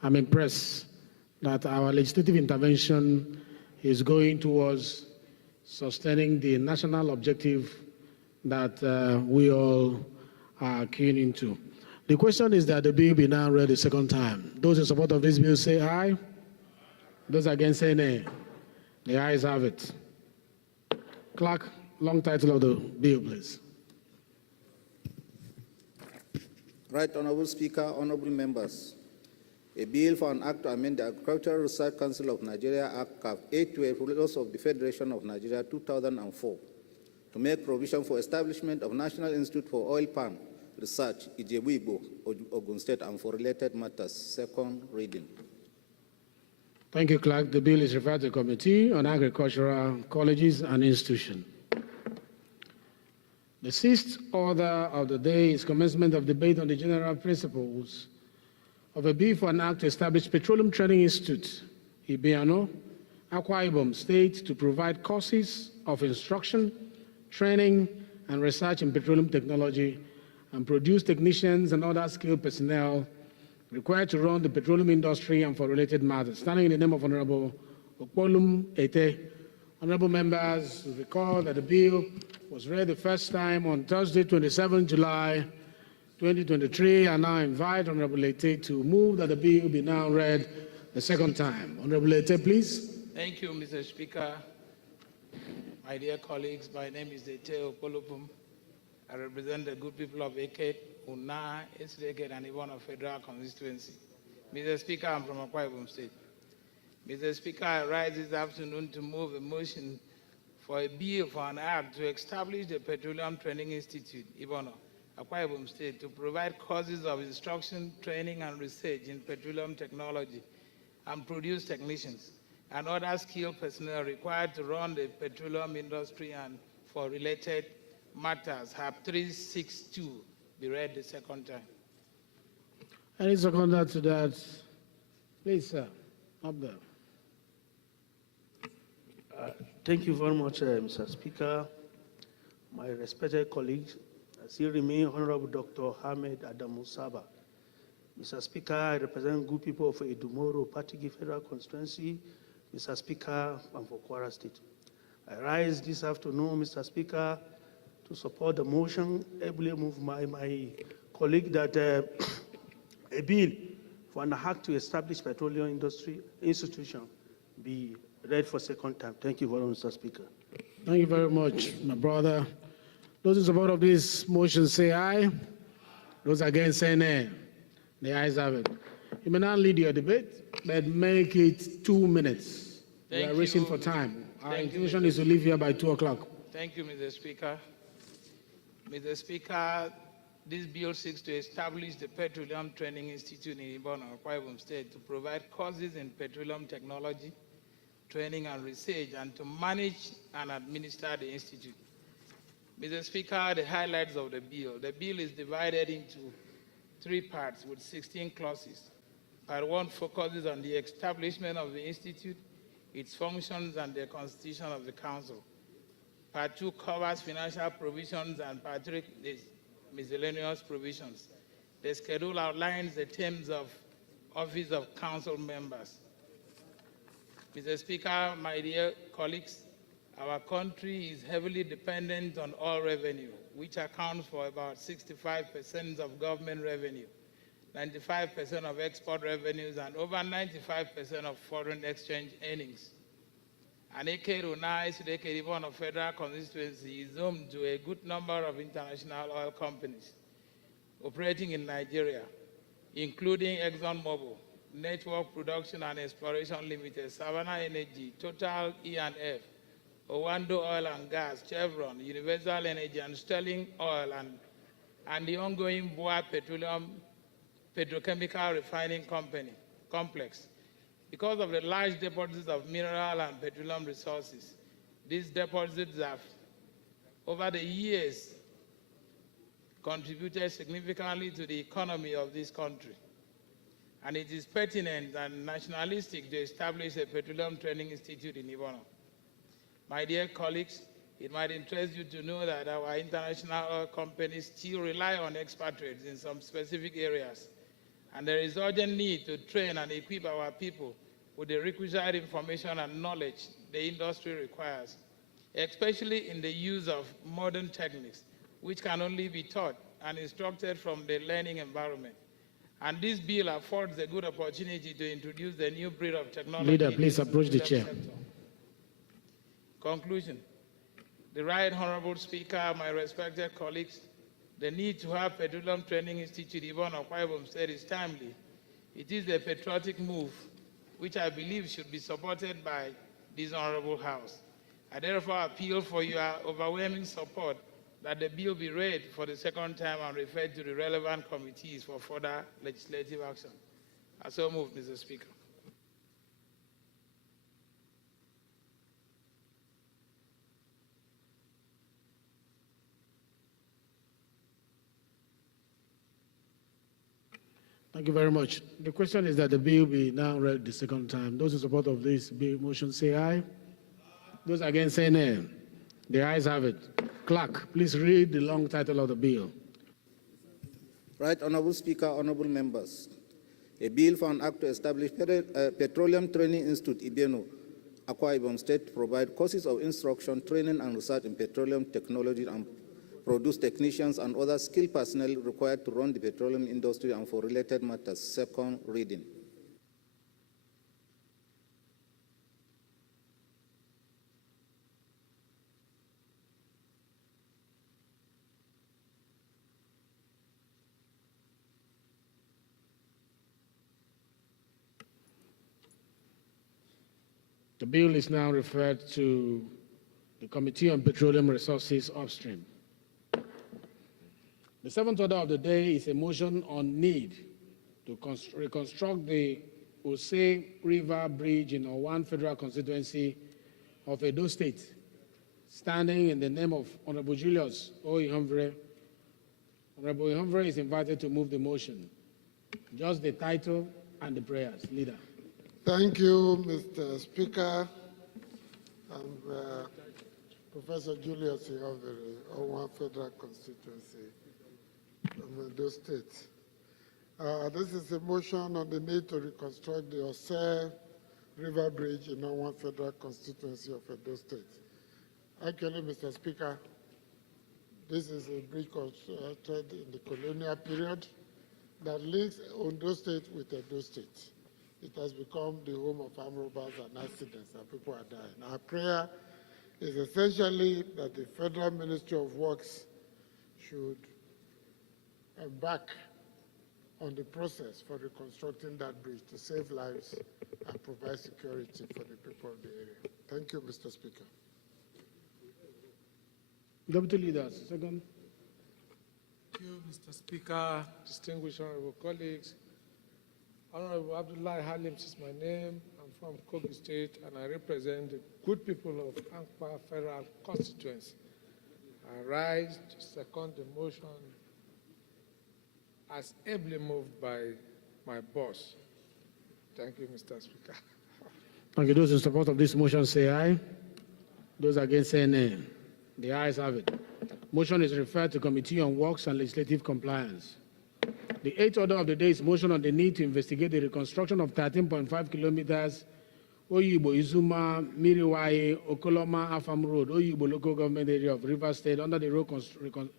I'm impressed that our legislative intervention is going towards sustaining the national objective that we all are keen into. The question is that the bill be now read a second time. Those in support of this bill say aye. Those against say nay. The ayes have it. Clerk, long title of the bill, please. Right, Honorable Speaker, honorable members. A bill for an act to amend the Agricultural Research Council of Nigeria Act CAF 812 rules of the Federation of Nigeria 2004 to make provision for establishment of National Institute for Oil Palm Research, Ijebu-Igbo, Ogun State, and for related matters. Second reading. Thank you, Clerk. The bill is referred to the Committee on Agricultural Colleges and Institutions. The sixth order of the day is commencement of debate on the general principles of a bill for an act to establish Petroleum Training Institute, Ibiano, Akwa Ibom State, to provide courses of instruction, training, and research in petroleum technology and produce technicians and other skilled personnel required to run the petroleum industry and for related matters. Standing in the name of Honorable Okoro Ete, honorable members, recall that the bill was read the first time on Thursday, 27 July 2023, and now invite Honorable Ete to move that the bill be now read the second time. Honorable Ete, please. Thank you, Mr. Speaker. My dear colleagues, my name is Ete Okoro. I represent the good people of Eket, Una, Esreket, and Iwana Federal Constituency. Mr. Speaker, I'm from Akwa Ibom State. Mr. Speaker, I rise this afternoon to move a motion for a bill for an act to establish the Petroleum Training Institute, Ibono, Akwa Ibom State, to provide courses of instruction, training, and research in petroleum technology and produce technicians and other skilled personnel required to run the petroleum industry and for related matters. Have 362 be read the second time. Any seconder to that? Please, sir, up there. Thank you very much, Mr. Speaker. My respected colleagues, I still remain Honorable Dr. Ahmed Adamu Saba. Mr. Speaker, I represent good people of Edumoro, Patigi Federal Constituency. Mr. Speaker, I'm for Kwara State. I rise this afternoon, Mr. Speaker, to support the motion, ably moved by my colleague that a bill for an act to establish petroleum industry institution be read for second time. Thank you very much, Mr. Speaker. Thank you very much, my brother. Those in support of this motion say aye. Those against say nay. The ayes have it. You may now lead your debate, but make it 2 minutes. We Thank are racing you. for time. Our Thank you, intention Mr. is to leave here by 2 o'clock. Thank you, Mr. Speaker. Mr. Speaker, this bill seeks to establish the Petroleum Training Institute in Ibono, Akwa Ibom State, to provide courses in petroleum technology, training and research, and to manage and administer the institute. Mr. Speaker, the highlights of the bill. The bill is divided into 3 parts with 16 clauses. Part 1 focuses on the establishment of the institute, its functions, and the constitution of the council. Part 2 covers financial provisions, and Part 3 is miscellaneous provisions. The schedule outlines the terms of office of council members. Mr. Speaker, my dear colleagues, our country is heavily dependent on oil revenue, which accounts for about 65% of government revenue, 95% of export revenues, and over 95% of foreign exchange earnings. And Okoro now is the Oke-Ogun federal constituency is home to a good number of international oil companies operating in Nigeria, including ExxonMobil, Network Production and Exploration Limited, Savannah Energy, Total E&F, Owando Oil and Gas, Chevron, Universal Energy, and Sterling Oil, and the ongoing Boa Petroleum Petrochemical Refining Complex. Because of the large deposits of mineral and petroleum resources, these deposits have, over the years, contributed significantly to the economy of this country. And it is pertinent and nationalistic to establish a petroleum training institute in Ibono. My dear colleagues, it might interest you to know that our international oil companies still rely on expatriates in some specific areas, and there is urgent need to train and equip our people with the requisite information and knowledge the industry requires, especially in the use of modern techniques, which can only be taught and instructed from the learning environment. And this bill affords a good opportunity to introduce the new breed of technology. Leader, please approach the chair. Sector. Conclusion. The Right Honorable Speaker, my respected colleagues, the need to have Petroleum Training Institute Ibono, Akwa Ibom State is timely. It is a patriotic move, which I believe should be supported by this Honorable House. I therefore appeal for your overwhelming support that the bill be read for the second time and referred to the relevant committees for further legislative action. I so move, Mr. Speaker. Thank you very much. The question is that the bill be now read the second time. Those in support of this bill motion say aye. Those against say nay. The ayes have it. Clerk, please read the long title of the bill. Right Honorable Speaker, honorable members. A bill for an act to establish Petroleum Training Institute Ibono, Akwa Ibom State to provide courses of instruction, training, and research in petroleum technology and produce technicians and other skilled personnel required to run the petroleum industry and for related matters. Second reading. The bill is now referred to the Committee on Petroleum Resources Upstream. The seventh order of the day is a motion on need to reconstruct the Ose River Bridge in Owan Federal Constituency of Edo State, standing in the name of Honorable Julius Oihumvre. Honorable Oihumvre is invited to move the motion. Just the title and the prayers. Leader. Thank you, Mr. Speaker. I'm Professor Julius Oihumvre, Owan Federal Constituency of Edo State. This is a motion on the need to reconstruct the Ose River Bridge in Owan Federal Constituency of Edo State. Actually, Mr. Speaker, this is a bridge constructed in the colonial period that links Ondo State with Edo State. It has become the home of armed robbers and accidents, and people are dying. Our prayer is essentially that the Federal Ministry of Works should embark on the process for reconstructing that bridge to save lives and provide security for the people of the area. Thank you, Mr. Speaker. Deputy Leaders, second. Thank you, Mr. Speaker, distinguished honorable colleagues. Honorable Abdullah Halim is my name. I'm from Kogi State, and I represent the good people of Ankpa Federal Constituency. I rise to second the motion as ably moved by my boss. Thank you, Mr. Speaker. Thank you. Those in support of this motion say aye. Those against say nay. The ayes have it. Motion is referred to Committee on Works and Legislative Compliance. The eighth order of the day is motion on the need to investigate the reconstruction of 13.5 kilometers Oyibo Izuma Miriwaye Okoloma Afam Road, Oyibo local government area of River State under the Road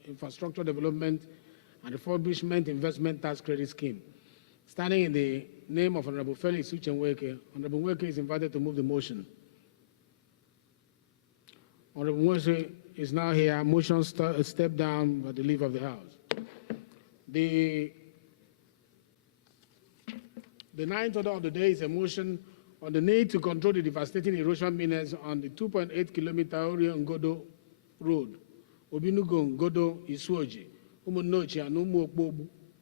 Infrastructure Development and Refurbishment Investment Tax Credit Scheme. Standing in the name of Honorable Felix Uchenweke, Honorable Nweke is invited to move the motion. Honorable Nweke is now here. Motion step down by the leave of the House. The ninth order of the day is a motion on the need to control the devastating erosion menace on the 2.8 kilometer Orio-Ngodo Road, Obinugo-Ngodo Isuoji, Umunochi and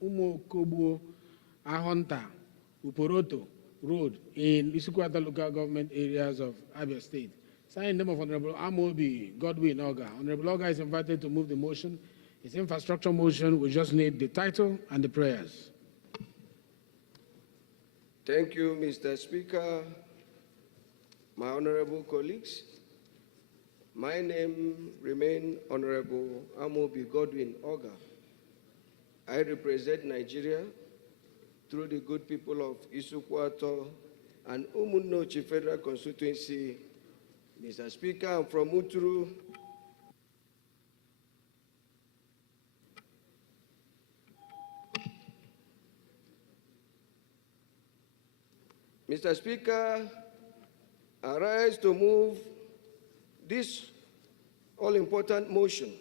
Umuokogbuo Ahonta, Uporoto Road in Isukwata local government areas of Abia State. Signed in the name of Honorable Amobi Godwin Oga. Honorable Oga is invited to move the motion. It's infrastructure motion. We just need the title and the prayers. Thank you, Mr. Speaker, my honorable colleagues. My name remains Honorable Amobi Godwin Oga. I represent Nigeria through the good people of Isukwato and Umunochi Federal Constituency. Mr. Speaker, I'm from Uturu. Mr. Speaker, I rise to move this all-important motion.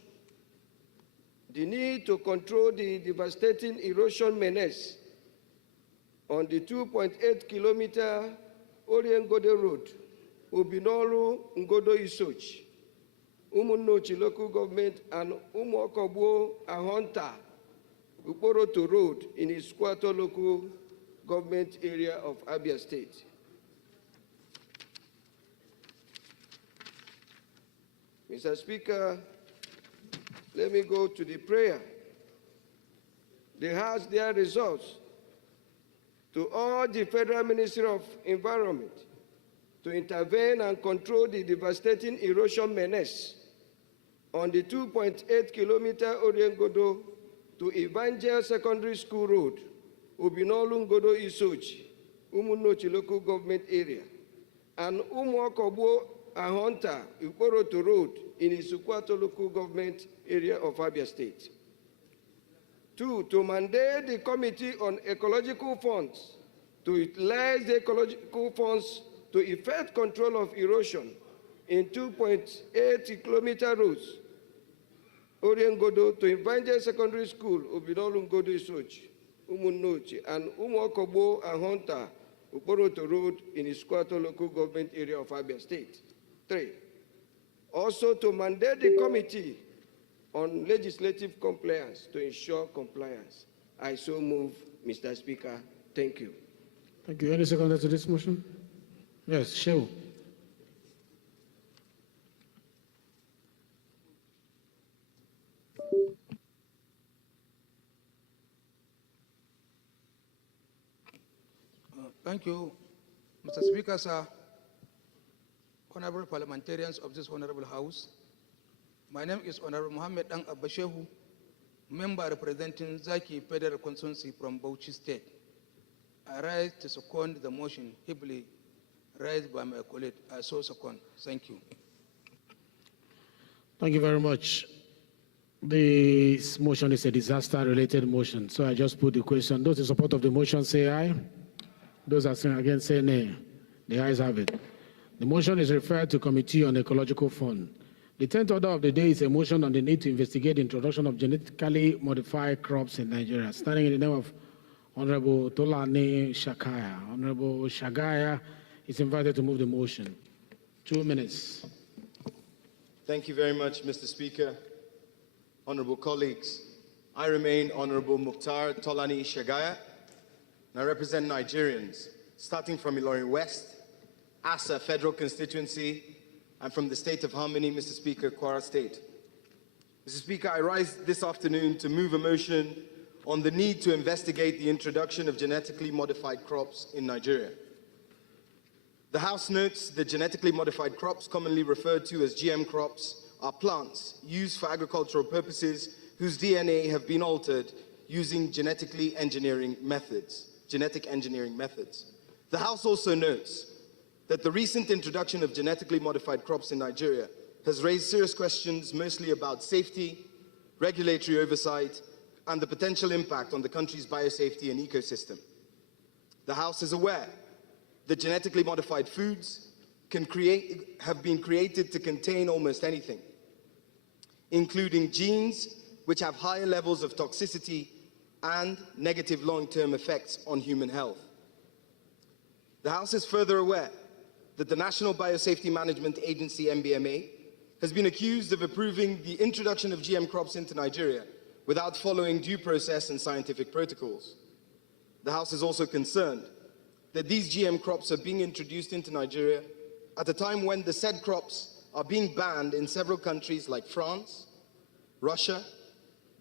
The need to control the devastating erosion menace on the 2.8 kilometer Orio-Ngodo Road, Ubinolu Ngodo Isochi, Umunochi local government, and Umuokogbuo Ahonta, Uporoto Road in Isukwato local government area of Abia State. Mr. Speaker, let me go to the prayer. They has their results to all the Federal Ministry of Environment to intervene and control the devastating erosion menace on the 2.8 kilometer Orio-Ngodo to Evangel Secondary School Road, Ubinolu Ngodo Isochi, Umunochi local government area, and Umuokogbuo Ahonta, Uporoto Road in Isukwato local government area of Abia State. 2, to mandate the Committee on Ecological Funds to utilize the ecological funds to effect control of erosion in 2.8 kilometer roads, Orio-Ngodo to Evangel Secondary School, Ubinolu Ngodo Isochi, Umunochi, and Umuokogbuo Ahonta, Uporoto Road in Isukwato local government area of Abia State. 3, also to mandate the Committee on Legislative Compliance to ensure compliance. I so move, Mr. Speaker. Thank you. Thank you. Any seconder to this motion? Yes, Shehu. Thank you, Mr. Speaker, sir, honorable parliamentarians of this honorable House. My name is Honorable Mohammed Dang Abashehu, member representing Zaki Federal Constituency from Bauchi State. I rise to second the motion heavily raised by my colleague. I so second. Thank you. Thank you very much. This motion is a disaster-related motion, so I just put the question. Those in support of the motion say aye. Those are saying against say nay. The ayes have it. The motion is referred to Committee on Ecological Fund. The 10th order of the day is a motion on the need to investigate the introduction of genetically modified crops in Nigeria. Standing in the name of Honorable Tolani Shakaya. Honorable Shagaya is invited to move the motion. 2 minutes. Thank you very much, Mr. Speaker. Honorable colleagues, I remain Honorable Mukhtar Tolani Shagaya, and I represent Nigerians, starting from Ilorin West, Asa Federal Constituency, and from the State of Harmony, Mr. Speaker, Kwara State. Mr. Speaker, I rise this afternoon to move a motion on the need to investigate the introduction of genetically modified crops in Nigeria. The House notes that genetically modified crops, commonly referred to as GM crops, are plants used for agricultural purposes whose DNA have been altered using genetic engineering methods. The House also notes that the recent introduction of genetically modified crops in Nigeria has raised serious questions, mostly about safety, regulatory oversight, and the potential impact on the country's biosafety and ecosystem. The House is aware that genetically modified foods have been created to contain almost anything, including genes which have higher levels of toxicity and negative long-term effects on human health. The House is further aware that the National Biosafety Management Agency, NBMA, has been accused of approving the introduction of GM crops into Nigeria without following due process and scientific protocols. The House is also concerned that these GM crops are being introduced into Nigeria at a time when the said crops are being banned in several countries like France, Russia,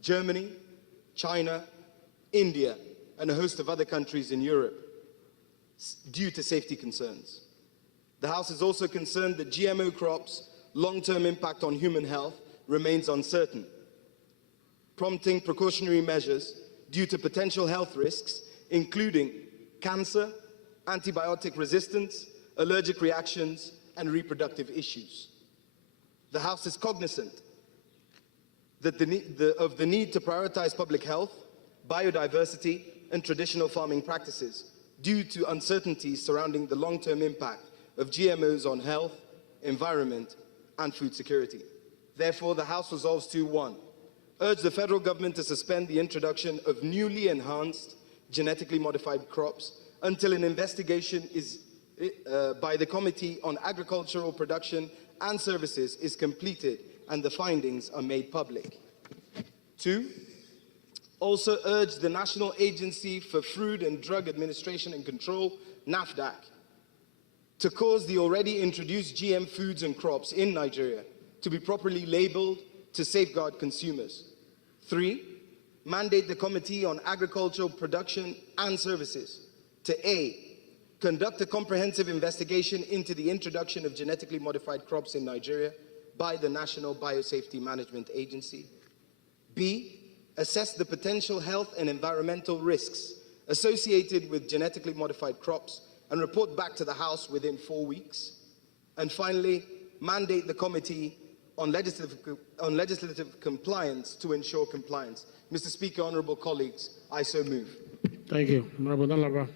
Germany, China, India, and a host of other countries in Europe due to safety concerns. The House is also concerned that GMO crops' long-term impact on human health remains uncertain, prompting precautionary measures due to potential health risks, including cancer, antibiotic resistance, allergic reactions, and reproductive issues. The House is cognizant that of the need to prioritize public health, biodiversity, and traditional farming practices due to uncertainties surrounding the long-term impact of GMOs on health, environment, and food security. Therefore, the House resolves to 1. Urge the federal government to suspend the introduction of newly enhanced genetically modified crops until an investigation by the Committee on Agricultural Production and Services is completed and the findings are made public. 2. Also urge the National Agency for Food and Drug Administration and Control, NAFDAC, to cause the already introduced GM foods and crops in Nigeria to be properly labeled to safeguard consumers. 3. Mandate the Committee on Agricultural Production and Services to A. Conduct a comprehensive investigation into the introduction of genetically modified crops in Nigeria by the National Biosafety Management Agency. B. Assess the potential health and environmental risks associated with genetically modified crops and report back to the House within 4 weeks. And finally, mandate the Committee on legislative compliance to ensure compliance. Mr. Speaker, honorable colleagues, I so move. Thank you. Honorable Dalaba.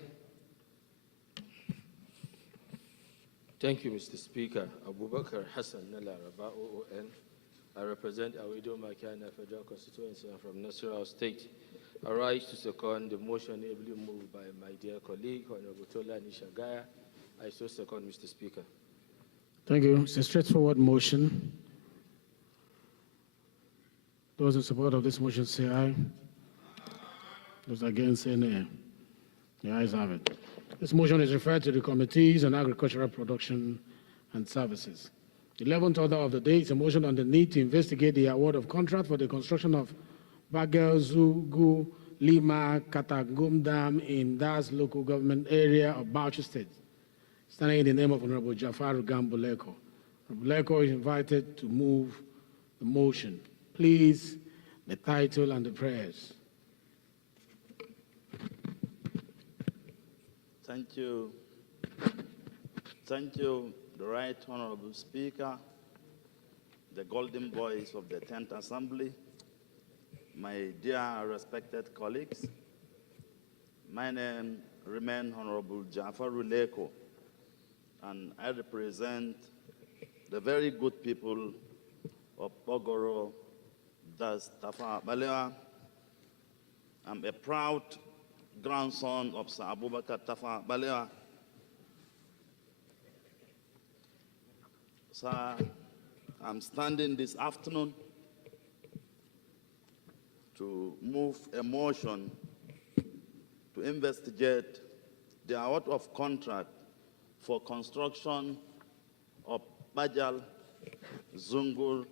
Thank you, Mr. Speaker. Abubakar Hassan Nalaraba, OON. I represent Awido Makana Federal Constituency. I'm from Nasarawa State. I rise to second the motion ably moved by my dear colleague, Honorable Tolani Shagaya. I so second, Mr. Speaker. Thank you. It's a straightforward motion. Those in support of this motion say aye. Those against say nay. The ayes have it. This motion is referred to the Committees on Agricultural Production and Services. The 11th order of the day is a motion on the need to investigate the award of contract for the construction of Bagel Zugu Lima Katagum Dam in Das local government area of Bauchi State. Standing in the name of Honorable Jafar Gambuleko. Gambuleko is invited to move the motion. Please, the title and the prayers. Thank you. Thank you, the Right Honorable Speaker, the golden boys of the 10th Assembly, my dear respected colleagues. My name remains Honorable Jafar Uleko, and I represent the very good people of Okoro, Das Tafa Balewa. I'm a proud grandson of Sir Abubakar Tafa Balewa. Sir, I'm standing this afternoon to move a motion to investigate the award of contract for construction of Bajal Zungur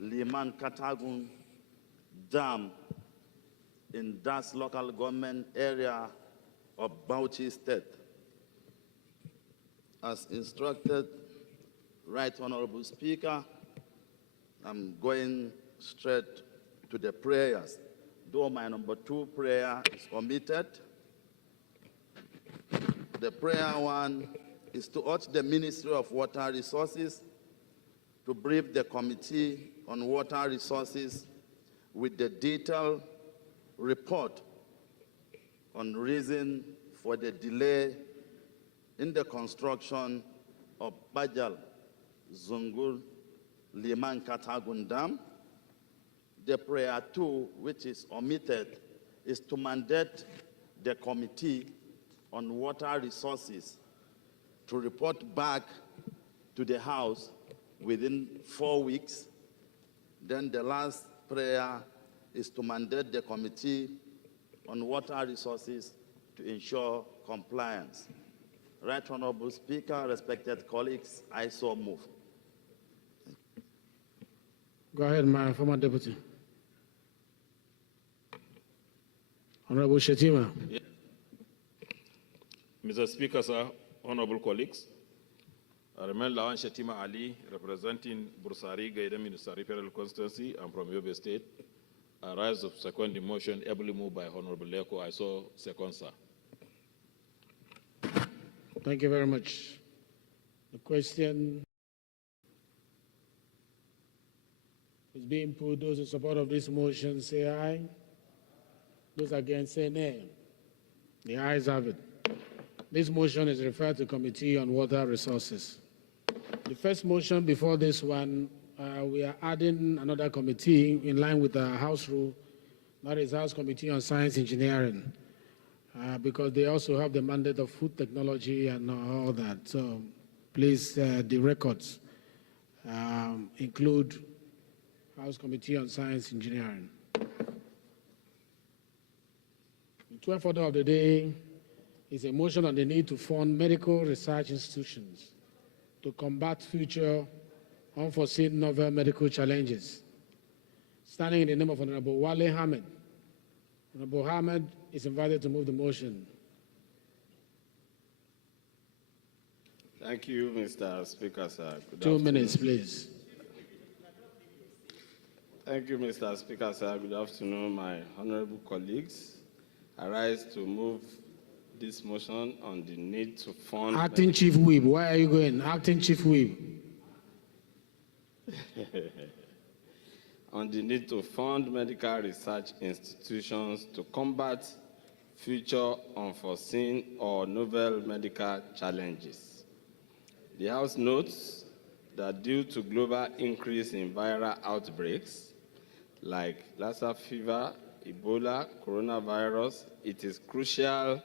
Liman Katagun Dam in Das local government area of Bauchi State. As instructed, Right Honorable Speaker, I'm going straight to the prayers. Though my number 2 prayer is omitted, the prayer 1 is to urge the Ministry of Water Resources to brief the Committee on Water Resources with the detailed report on reason for the delay in the construction of Bajal Zungur Liman Katagun Dam. The prayer 2, which is omitted, is to mandate the Committee on Water Resources to report back to the House within 4 weeks. Then the last prayer is to mandate the Committee on Water Resources to ensure compliance. Right Honorable Speaker, respected colleagues, I so move. Go ahead, my former deputy. Honorable Shetima. Yeah. Mr. Speaker, sir, honorable colleagues, I remain Lawan Shetima Ali, representing Bursari, Gaida Ministry Federal Constituency. I'm from Yobe State. I rise of second the motion, ably moved by Honorable Leko. I so second, sir. Thank you very much. The question is being put. Those in support of this motion say aye. Those against say nay. The ayes have it. This motion is referred to Committee on Water Resources. The first motion before this one, we are adding another committee in line with the House rule, that is House Committee on Science Engineering, because they also have the mandate of food technology and all that. So please, the records include House Committee on Science Engineering. The 12th order of the day is a motion on the need to fund medical research institutions to combat future unforeseen novel medical challenges. Standing in the name of Honorable Wale Ahmed. Honorable Ahmed is invited to move the motion. Thank you, Mr. Speaker, sir. Good 2 afternoon. minutes, please. Thank you, Mr. Speaker, sir. Good afternoon, my honorable colleagues. I rise to move this motion on the need to fund... Acting Chief Whip, where are you going? Acting Chief Whip. On the need to fund medical research institutions to combat future unforeseen or novel medical challenges. The House notes that due to global increase in viral outbreaks like Lassa fever, Ebola, coronavirus, it is crucial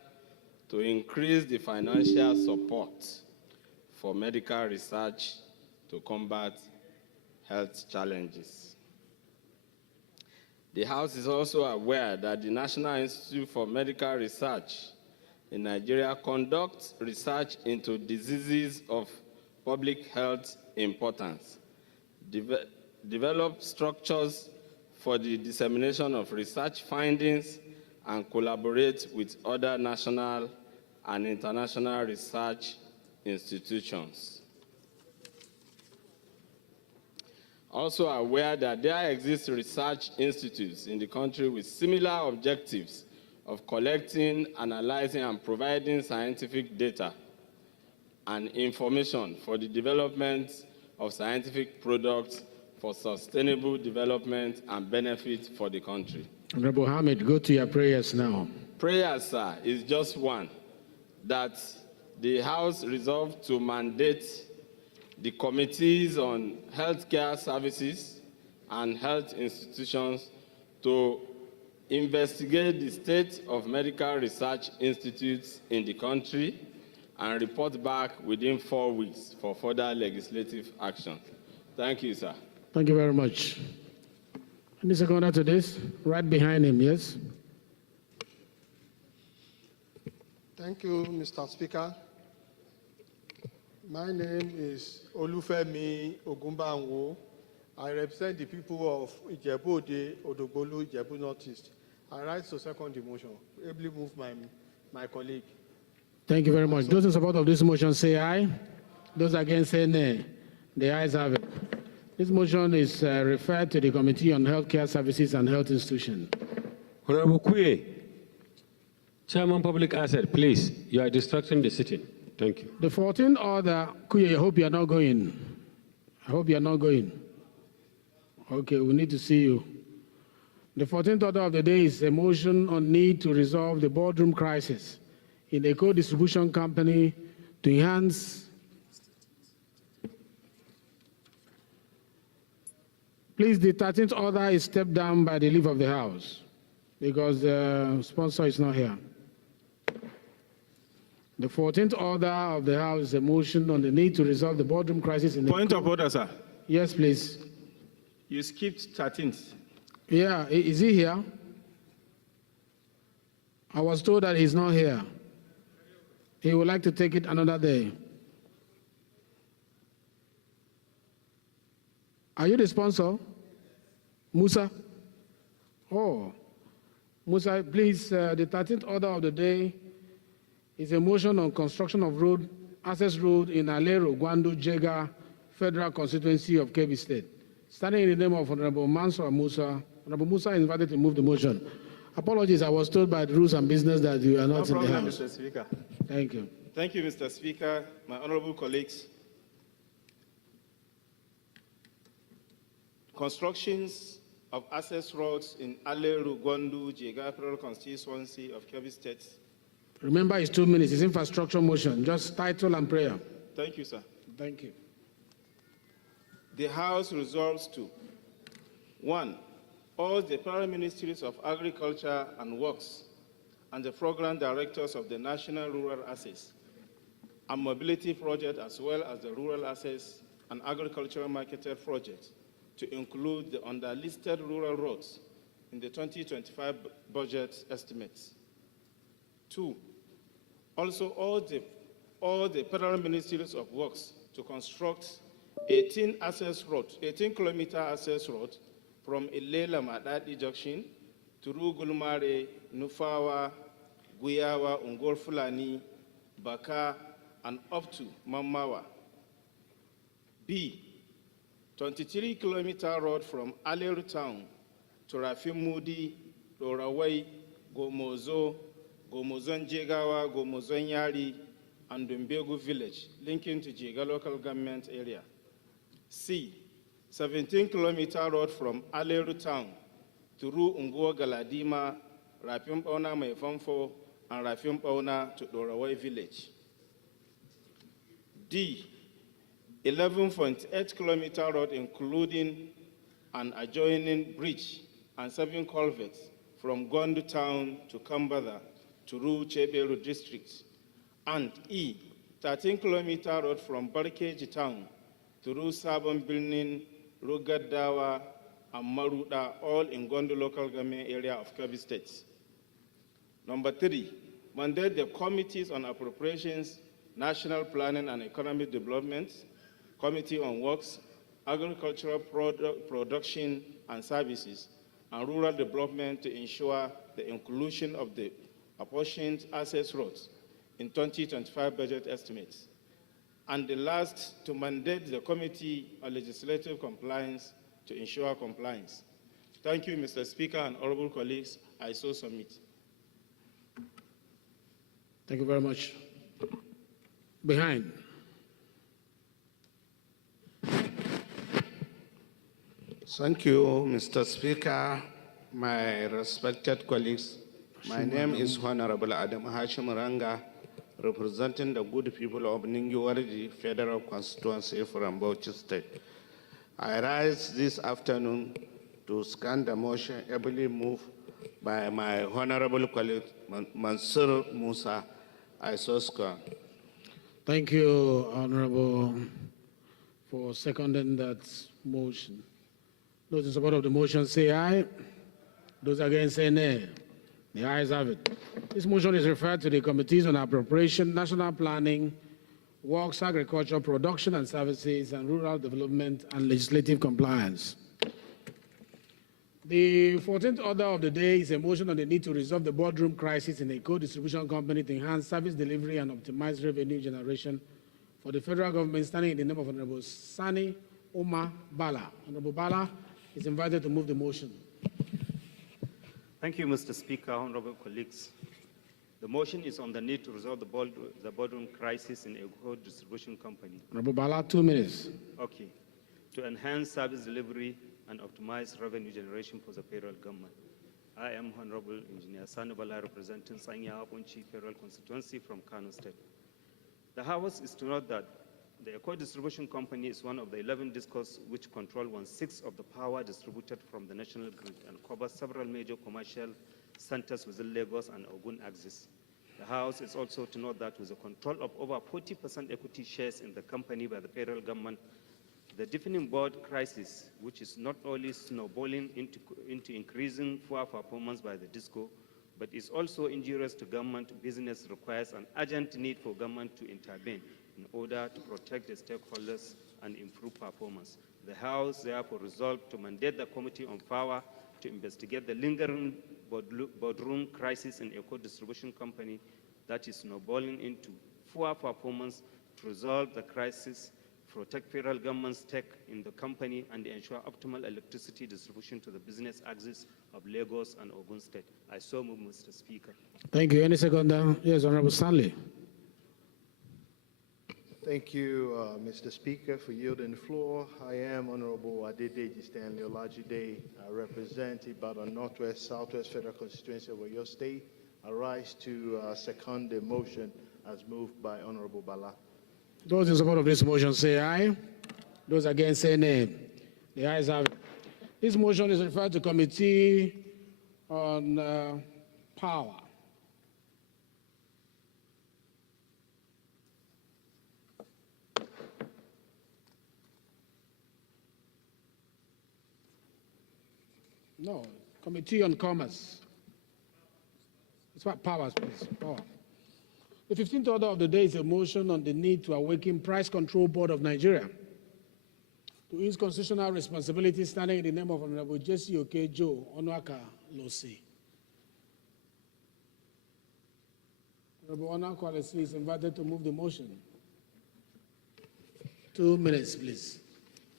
to increase the financial support for medical research to combat health challenges. The House is also aware that the National Institute for Medical Research in Nigeria conducts research into diseases of public health importance, develop structures for the dissemination of research findings, and collaborate with other national and international research institutions. Also aware that there exist research institutes in the country with similar objectives of collecting, analyzing, and providing scientific data and information for the development of scientific products for sustainable development and benefit for the country. Honorable Hamid, go to your prayers now. Prayer, sir, is just one, that the House resolved to mandate the committees on healthcare services and health institutions to investigate the state of medical research institutes in the country, and report back within 4 weeks for further legislative action. Thank you, sir. Thank you very much. Any seconder to this? Right behind him, yes? Thank you, Mr. Speaker. My name is Olufemi Ogumbanwo. I represent the people of Ijebu-Ode, Odogbolu, Ijebu Northeast. I rise to second the motion. Ably move my colleague. Thank you very much. Those in support of this motion say aye. Those against say nay. The ayes have it. This motion is referred to the Committee on Healthcare Services and Health Institutions. Honorable Kuye, Chairman Public Asset, please, you are distracting the sitting. Thank you. The 14th order, Kuye, I hope you are not going. I hope you are not going. Okay, we need to see you. The 14th order of the day is a motion on need to resolve the boardroom crisis in a co-distribution company to enhance. Please, the 13th order is stepped down by the leave of the House because the sponsor is not here. The 14th order of the House is a motion on the need to resolve the boardroom crisis in Point of order, sir. Yes, please. You skipped 13th. Yeah, is he here? I was told that he's not here. He would like to take it another day. Are you the sponsor? Musa? Oh. Musa, please, the 13th order of the day is a motion on construction of road, access road in Alero, Gwandu, Jega, Federal Constituency of Kebbi State. Standing in the name of Honorable Mansour Musa, Honorable Musa is invited to move the motion. Apologies, I was told by the Rules and Business that you are not in the House. Mr. Speaker. Thank you. Thank you, Mr. Speaker, my honorable colleagues. Constructions of access roads in Aleru, Gwandu, Jega, Federal Constituency of Kebbi State. Remember, it's 2 minutes. It's infrastructure motion. Just title and prayer. Thank you, sir. Thank you. The House resolves to 1. All the Federal Ministries of Agriculture and Works and the program directors of the National Rural Access and Mobility Project, as well as the Rural Access and Agricultural Marketed Project, to include the underlisted rural roads in the 2025 budget estimates. 2. Also, all the Federal Ministries of Works to construct 18-kilometer access road from Ilela Madadi Junction to Gulmare, Nufawa, Guyawa, Ungol Fulani, Baka, and up to Mamawa. B. 23-kilometer road from Aleru Town to Rafimudi, Doraway, Gomozo, Gomozon Jegawa, Gomozon Yari, and Dumbegu village, linking to Jega local government area. C. 17-kilometer road from Aleru Town to Unguwa Galadima, Rafim Pauna Maifonfo, and Rafim Pauna to Doraway village. D. 11.8-kilometer road including an adjoining bridge and 7 culverts from Gwandu Town to Kambada to Cheberu district. And E. 13-kilometer road from Barkeji Town to Sabon Bilnin, Rugadawa, and Maruda, all in Gwandu local government area of Kebbi State. Number 3. Mandate the Committees on Appropriations, National Planning and Economic Development, Committee on Works, Agricultural Production and Services, and Rural Development to ensure the inclusion of the apportioned access roads in 2025 budget estimates. And the last, to mandate the Committee on Legislative Compliance to ensure compliance. Thank you, Mr. Speaker and honorable colleagues. I so submit. Thank you very much. Behind. Thank you, Mr. Speaker, my respected colleagues. My name is Honorable Adam Hashim Ranga, representing the good people of Ningiwarji Federal Constituency from Bauchi State. I rise this afternoon to scan the motion ably moved by my honorable colleague Mansur Musa. I so score. Thank you, Honorable, for seconding that motion. Those in support of the motion say aye. Those against say nay. The ayes have it. This motion is referred to the Committees on Appropriation, National Planning, Works, Agriculture, Production and Services, and Rural Development and Legislative Compliance. The 14th order of the day is a motion on the need to resolve the boardroom crisis in a co-distribution company to enhance service delivery and optimize revenue generation for the federal government, standing in the name of Honorable Sani Omar Bala. Honorable Bala is invited to move the motion. Thank you, Mr. Speaker, honorable colleagues. The motion is on the need to resolve the boardroom crisis in a co-distribution company. Honorable Bala, 2 minutes. Okay. To enhance service delivery and optimize revenue generation for the federal government. I am Honorable Engineer Sani Bala, representing Sanya Apunchi Federal Constituency from Kano State. The House is to note that the Eco Distribution Company is one of the 11 discos which control 1/6 of the power distributed from the national grid and covers several major commercial centers within Lagos and Ogun axis. The House is also to note that with the control of over 40% equity shares in the company by the federal government, the deepening board crisis, which is not only snowballing into increasing poor performance by the disco, but is also injurious to government business, requires an urgent need for government to intervene in order to protect the stakeholders and improve performance. The House therefore resolved to mandate the Committee on Power to investigate the lingering boardroom crisis in Eco Distribution Company that is snowballing into poor performance, to resolve the crisis, protect federal government's stake in the company, and ensure optimal electricity distribution to the business axis of Lagos and Ogun State. I so move, Mr. Speaker. Thank you. Any second? Yes, Honorable Stanley. Thank you, Mr. Speaker, for yielding the floor. I am Honorable Adedeji Stanley Olajide. I represent Ibadan Northwest, Southwest Federal Constituency of Oyo State. I rise to second the motion as moved by Honorable Bala. Those in support of this motion say aye. Those against say nay. The ayes have it. This motion is referred to Committee on Power. No, Committee on Commerce. It's what powers, please. Power. The 15th order of the day is a motion on the need to awaken Price Control Board of Nigeria to its constitutional responsibility, standing in the name of Honorable S.E.O. Onwaka Losi. Honorable Onwaka Losi is invited to move the motion. 2 minutes, please.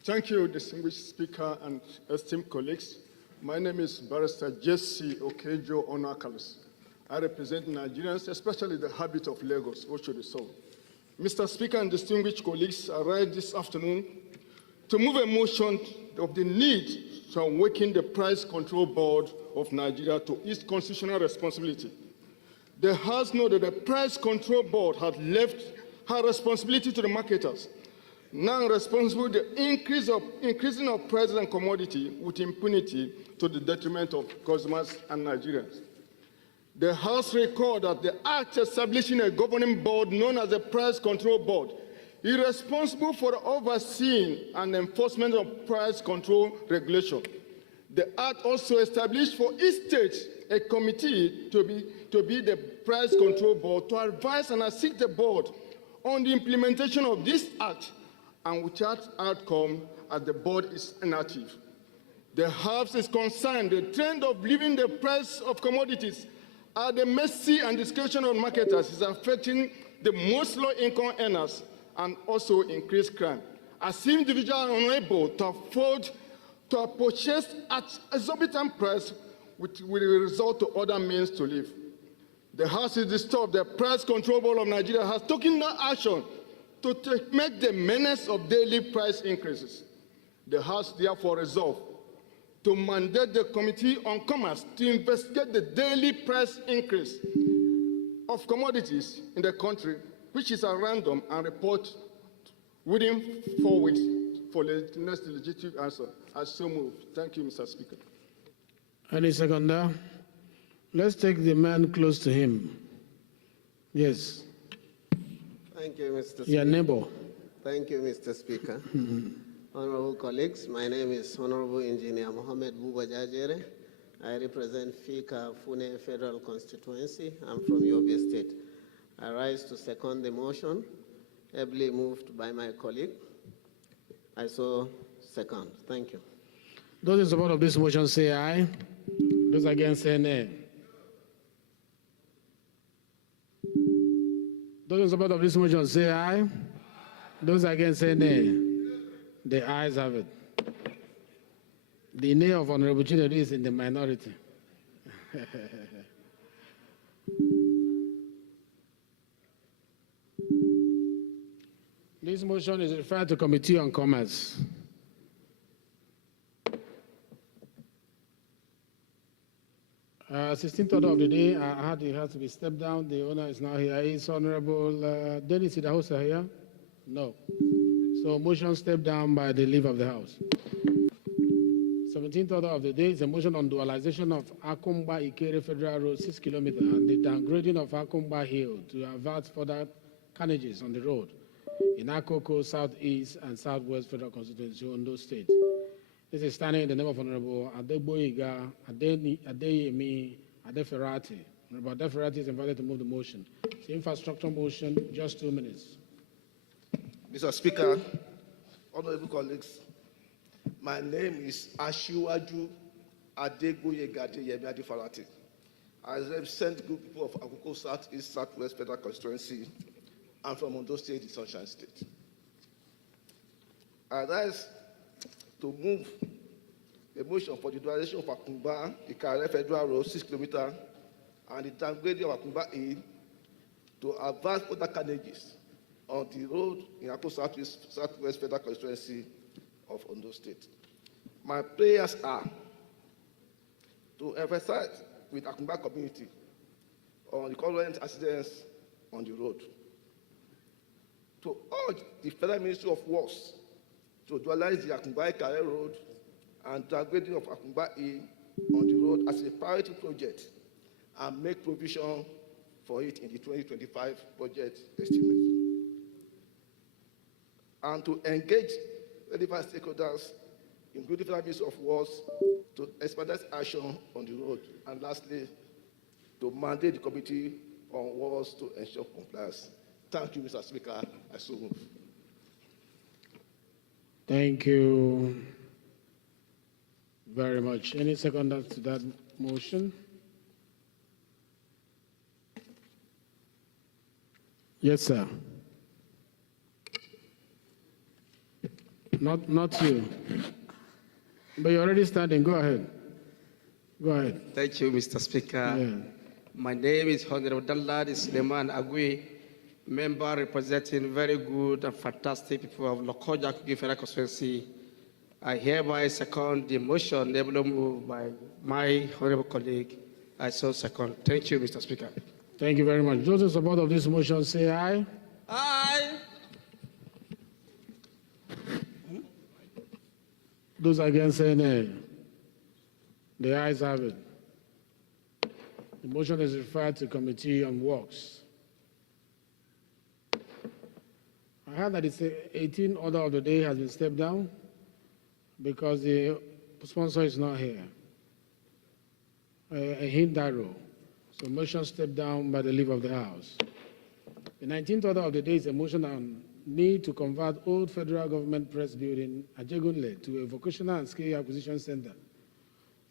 Thank you, distinguished Speaker and esteemed colleagues. My name is Barrister Jesse Okejo Onakalis. I represent Nigerians, especially the habit of Lagos, which should be solved. Mr. Speaker and distinguished colleagues, I rise this afternoon to move a motion of the need to awaken the Price Control Board of Nigeria to its constitutional responsibility. The House knows that the Price Control Board had left her responsibility to the marketers, now responsible for the increasing of prices and commodity with impunity to the detriment of consumers and Nigerians. The House records that the Act establishing a governing board known as the Price Control Board is responsible for the overseeing and enforcement of price control regulation. The Act also established for each state a committee to be the Price Control Board to advise and assist the board on the implementation of this Act, and without outcome, as the board is inactive. The House is concerned the trend of leaving the price of commodities at the mercy and discretion of marketers is affecting the most low-income earners and also increased crime. As individuals are unable to afford to purchase at exorbitant price, which will result to other means to live. The House is disturbed. The Price Control Board of Nigeria has taken no action to make the menace of daily price increases. The House therefore resolved to mandate the Committee on Commerce to investigate the daily price increase of commodities in the country, which is at random, and report within 4 weeks for the next legislative answer. I so move. Thank you, Mr. Speaker. Any seconder? Let's take the man close to him. Yes. Thank you, Mr. Speaker. Your neighbor. Thank you, Mr. Speaker. Honorable colleagues, my name is Honorable Engineer Mohammed Buba Jajere. I represent Fika Fune Federal Constituency. I'm from Yobe State. I rise to second the motion, ably moved by my colleague. I so second. Thank you. Those in support of this motion say aye. Those against say nay. Those in support of this motion say aye. Those against say nay. The ayes have it. The nay of Honorable Chinedu is in the minority. This motion is referred to Committee on Commerce. Assistant order of the day, I had it has to be stepped down. The owner is now here. Is Honorable Dennis Idahosa here? No. So motion stepped down by the leave of the House. 17th order of the day is a motion on dualization of Akumba Ikere Federal Road 6 kilometers and the downgrading of Akumba Hill to avert further carnages on the road in Akoko, Southeast and Southwest Federal Constituency, Ondo State. This is standing in the name of Honorable Adegboyega Adeyemi Adeferati. Honorable Adeferati is invited to move the motion. It's the infrastructure motion, just 2 minutes. Mr. Speaker, honorable colleagues, my name is Ashiwaju Adegboyega Adeyemi Adeferati. I represent good people of Akoko Southeast Southwest Federal Constituency. I'm from Ondo State, the Sunshine State. I rise to move a motion for the dualization of Akumba Ikare Federal Road 6 kilometers and the downgrading of Akumba Hill to avert further carnages on the road in Akoko Southwest Federal Constituency of Ondo State. My prayers are to emphasize with Akumba community on the current accidents on the road, to urge the Federal Ministry of Works to dualize the Akumba Ikare Road and downgrading of Akumba Hill on the road as a priority project and make provision for it in the 2025 budget estimate. And to engage relevant stakeholders, including Federal Ministry of Works, to expedite action on the road. And lastly, to mandate the Committee on Works to ensure compliance. Thank you, Mr. Speaker. I so move. Thank you very much. Any seconders to that motion? Yes, sir. Not you. But you're already standing. Go ahead. Go ahead. Thank you, Mr. Speaker. Yeah. My name is Honorable Dalladi Suleiman Agui, member representing very good and fantastic people of Lokoja Kogi Federal Constituency. I hereby second the motion ably moved by my honorable colleague. I so second. Thank you, Mr. Speaker. Thank you very much. Those in support of this motion say aye. Aye. Those against say nay. The ayes have it. The motion is referred to Committee on Works. I heard that it's 18th order of the day has been stepped down because the sponsor is not here. A Hindaro. So motion stepped down by the leave of the House. The 19th order of the day is a motion on need to convert old federal government press building Ajegunle to a vocational and skill acquisition center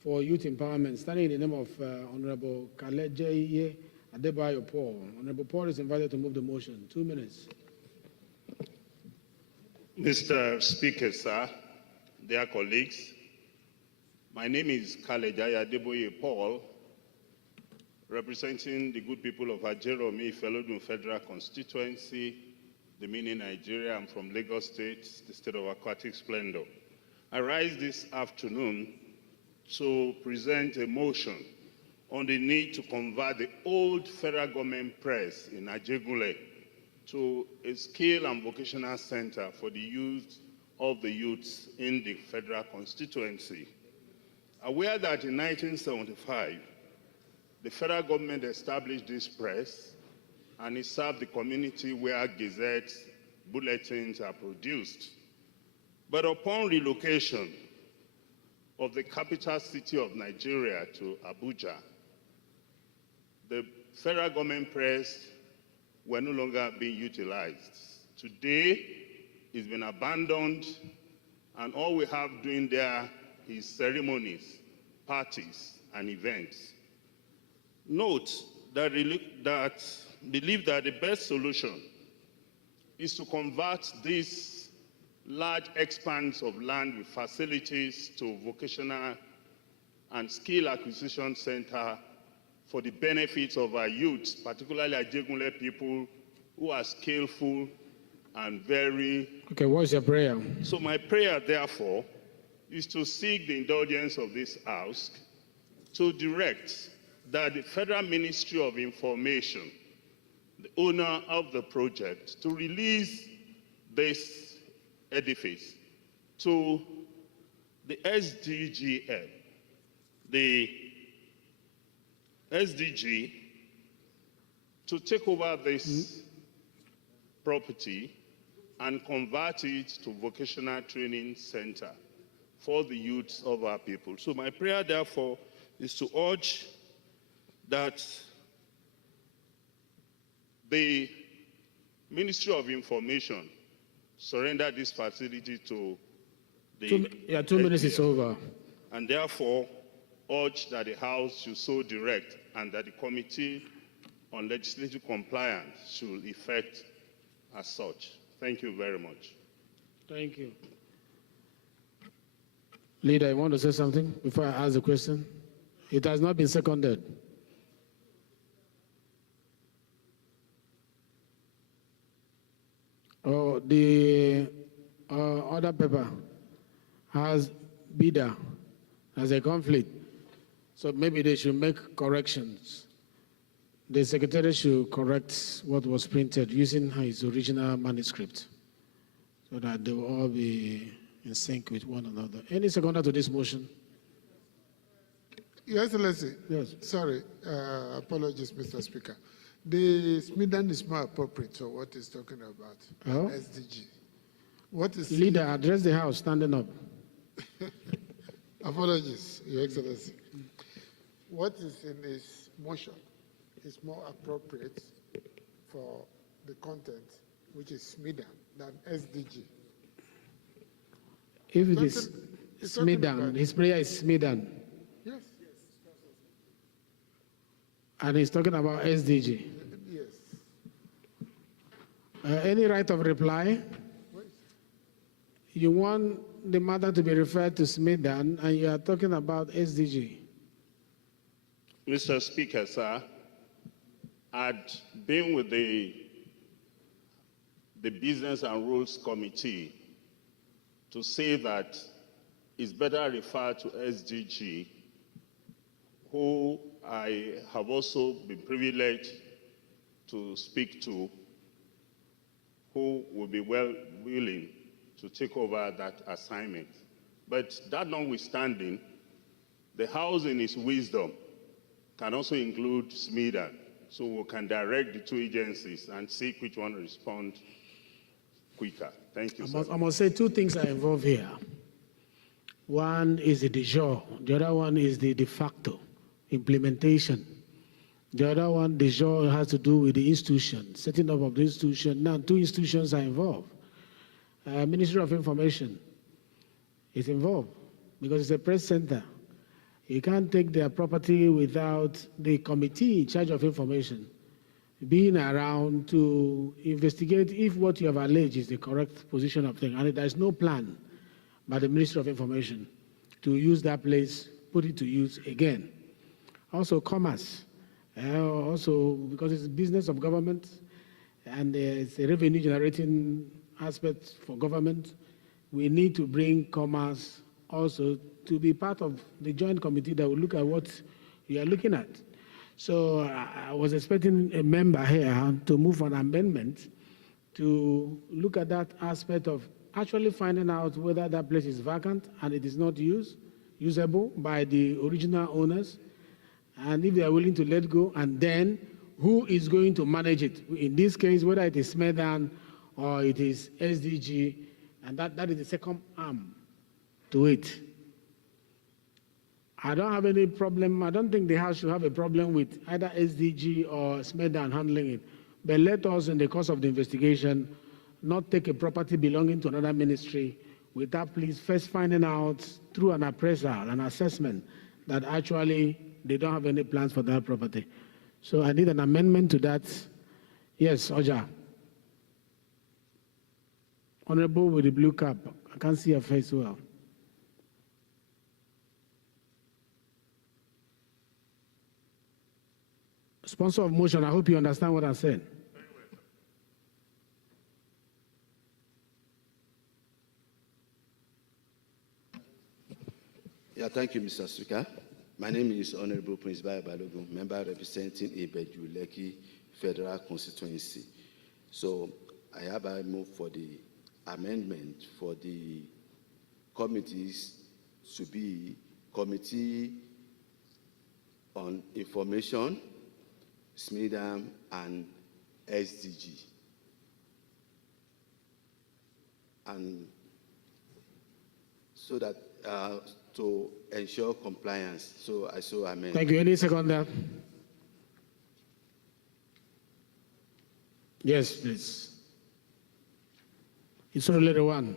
for youth empowerment, standing in the name of Honorable Kaleje Adebayo Paul. Honorable Paul is invited to move the motion. 2 minutes. Mr. Speaker, sir, dear colleagues, my name is Kaleje Adeboye Paul, representing the good people of Ajeromi Felodun Federal Constituency, the meaning Nigeria. I'm from Lagos State, the state of aquatic splendor. I rise this afternoon to present a motion on the need to convert the old federal government press in Ajegunle to a skill and vocational center for the youth of the youths in the federal constituency. Aware that in 1975, the federal government established this press, and it served the community where gazettes, bulletins are produced. But upon relocation of the capital city of Nigeria to Abuja, the federal government press were no longer being utilized. Today, it's been abandoned, and all we have doing there is ceremonies, parties, and events. Note that believe that the best solution is to convert this large expanse of land with facilities to vocational and skill acquisition center for the benefits of our youth, particularly Ajegunle people who are skillful and very... Okay, what's your prayer? So my prayer, therefore, is to seek the indulgence of this House to direct that the Federal Ministry of Information, the owner of the project, to release this edifice to the SDGF, the SDG, to take over this property and convert it to vocational training center for the youth of our people. So my prayer, therefore, is to urge that the Ministry of Information surrender this facility to the... 2 minutes is over. And therefore, urge that the House should so direct and that the Committee on Legislative Compliance should effect as such. Thank you very much. Thank you. Leader, you want to say something before I ask the question? It has not been seconded. Oh, the other paper has bidder as a conflict. So maybe they should make corrections. The secretary should correct what was printed using his original manuscript so that they will all be in sync with one another. Any seconder to this motion? Your Excellency. Yes. Sorry, apologies, Mr. Speaker. The Smidan is more appropriate for what he's talking about. Oh? SDG. What is Leader, address the House standing up. Apologies, Your Excellency. What is in his motion is more appropriate for the content, which is Smidan, than SDG. If it is Smidan, his prayer is Smidan. Yes. And he's talking about SDG. Yes. Any right of reply? You want the matter to be referred to Smidan, and you are talking about SDG. Mr. Speaker, sir, I'd been with the Business and Rules Committee to say that it's better referred to SDG, who I have also been privileged to speak to, who will be willing to take over that assignment. But that notwithstanding, the House in its wisdom can also include SMIDA, so we can direct the two agencies and see which one respond quicker. Thank you, sir. I must say two things are involved here. One is the de jure, the other one is the de facto implementation. The other one, de jure, has to do with the institution, setting up of the institution. Now, two institutions are involved. Ministry of Information is involved because it's a press center. You can't take their property without the committee in charge of information being around to investigate if what you have alleged is the correct position of things. And there's no plan by the Ministry of Information to use that place, put it to use again. Also, commerce. Also, because it's a business of government and it's a revenue generating aspect for government, we need to bring commerce also to be part of the joint committee that will look at what we are looking at. So I was expecting a member here to move an amendment to look at that aspect of actually finding out whether that place is vacant and it is not usable by the original owners, and if they are willing to let go, and then who is going to manage it? In this case, whether it is Smedan or it is SDG, and that is the second arm to it. I don't have any problem. I don't think the House should have a problem with either SDG or Smedan handling it. But let us, in the course of the investigation, not take a property belonging to another ministry without please first finding out through an appraisal, an assessment, that actually they don't have any plans for that property. So I need an amendment to that. Yes, Oja. Honorable with the blue cap. I can't see your face well. Sponsor of motion, I hope you understand what I said. Yeah, thank you, Mr. Speaker. My name is Honorable Prince Bayo Balogun, member representing Ibeju-Lekki Federal Constituency. So I hereby move for the amendment for the committees to be Committee on Information, SMIDAM, and SDG. And so that to ensure compliance. So I so amend. Thank you. Any second there? Yes, please. It's only the one.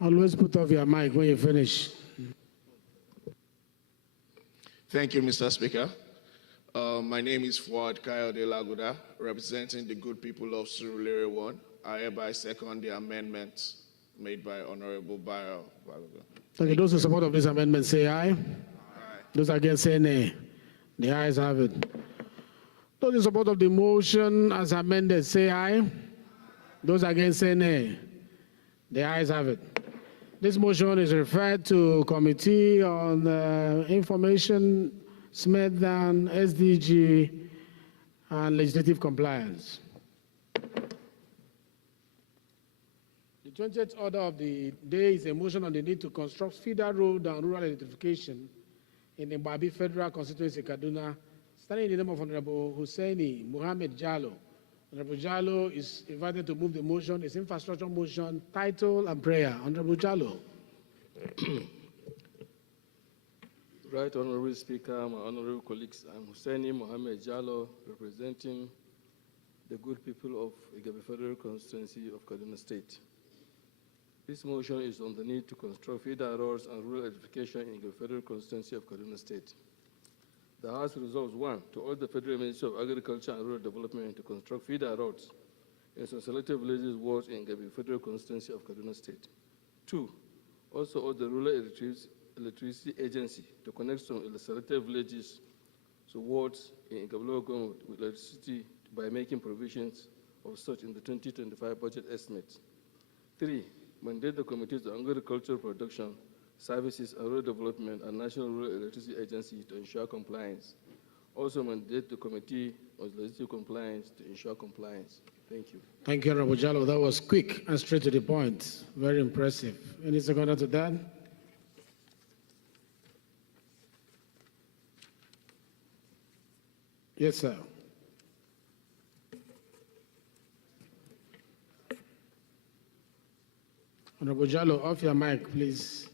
Always put off your mic when you finish. Thank you, Mr. Speaker. My name is Fuad Kayode Laguda, representing the good people of Surulere 1. I hereby second the amendment made by Honorable Bayo Balogun. Okay, those in support of this amendment say aye. Aye. Those against say nay. The ayes have it. Those in support of the motion as amended say aye. Those against say nay. The ayes have it. This motion is referred to Committee on Information, SMEDAN, SDG, and Legislative Compliance. The 20th order of the day is a motion on the need to construct feeder road and rural electrification in the Babi Federal Constituency, Kaduna, standing in the name of Honorable Hussaini Muhammad Jallo. Honorable Jallo is invited to move the motion. It's infrastructure motion, title and prayer. Honorable Jallo. Right, Honorable Speaker, my honorable colleagues, I'm Hussaini Mohammed Jallo, representing the good people of Igabe Federal Constituency of Kaduna State. This motion is on the need to construct feeder roads and rural edification in Igabe Federal Constituency of Kaduna State. The House resolves 1, to order the Federal Ministry of Agriculture and Rural Development to construct feeder roads in some selected villages wards in Gabi Federal Constituency of Kaduna State. 2, also order the Rural Electricity Agency to connect some selected villages to wards in Oke-Ogun with electricity by making provisions of such in the 2025 budget estimates. 3, mandate the Committees on Agricultural Production, Services and Rural Development and National Rural Electricity Agency to ensure compliance. Also mandate the Committee on Legislative Compliance to ensure compliance. Thank you. Thank you, Honorable Jallo. That was quick and straight to the point. Very impressive. Any seconder to that? Yes, sir. Honorable Jallo, off your mic, please.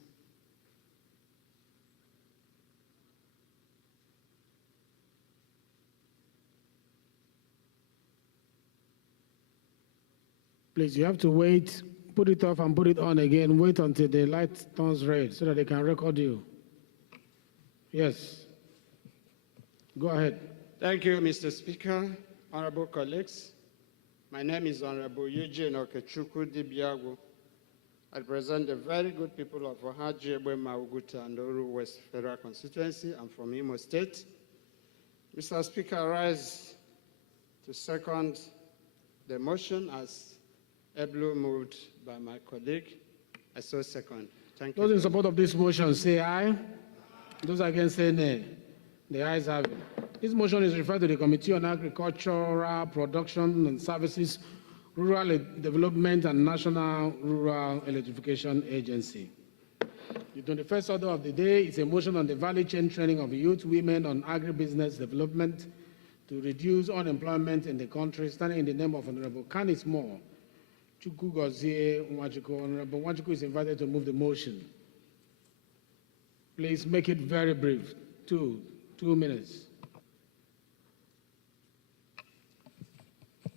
Please, you have to wait, put it off and put it on again. Wait until the light turns red so that they can record you. Yes. Go ahead. Thank you, Mr. Speaker, honorable colleagues. My name is Honorable Eugene Okechukwu Dibiago. I represent the very good people of Ohaji, Ebema, Uguta, and Oru West Federal Constituency. I'm from Imo State. Mr. Speaker, I rise to second the motion as ably moved by my colleague. I so second. Thank you. Those in support of this motion say aye. Those against say nay. The ayes have it. This motion is referred to the Committee on Agricultural Production and Services, Rural Development and National Rural Electrification Agency. The 21st order of the day is a motion on the value chain training of youth women on agribusiness development to reduce unemployment in the country, standing in the name of Honorable Canis Moore. Chukwugozie Nwachukwu. Honorable Nwachukwu is invited to move the motion. Please make it very brief. 2 minutes.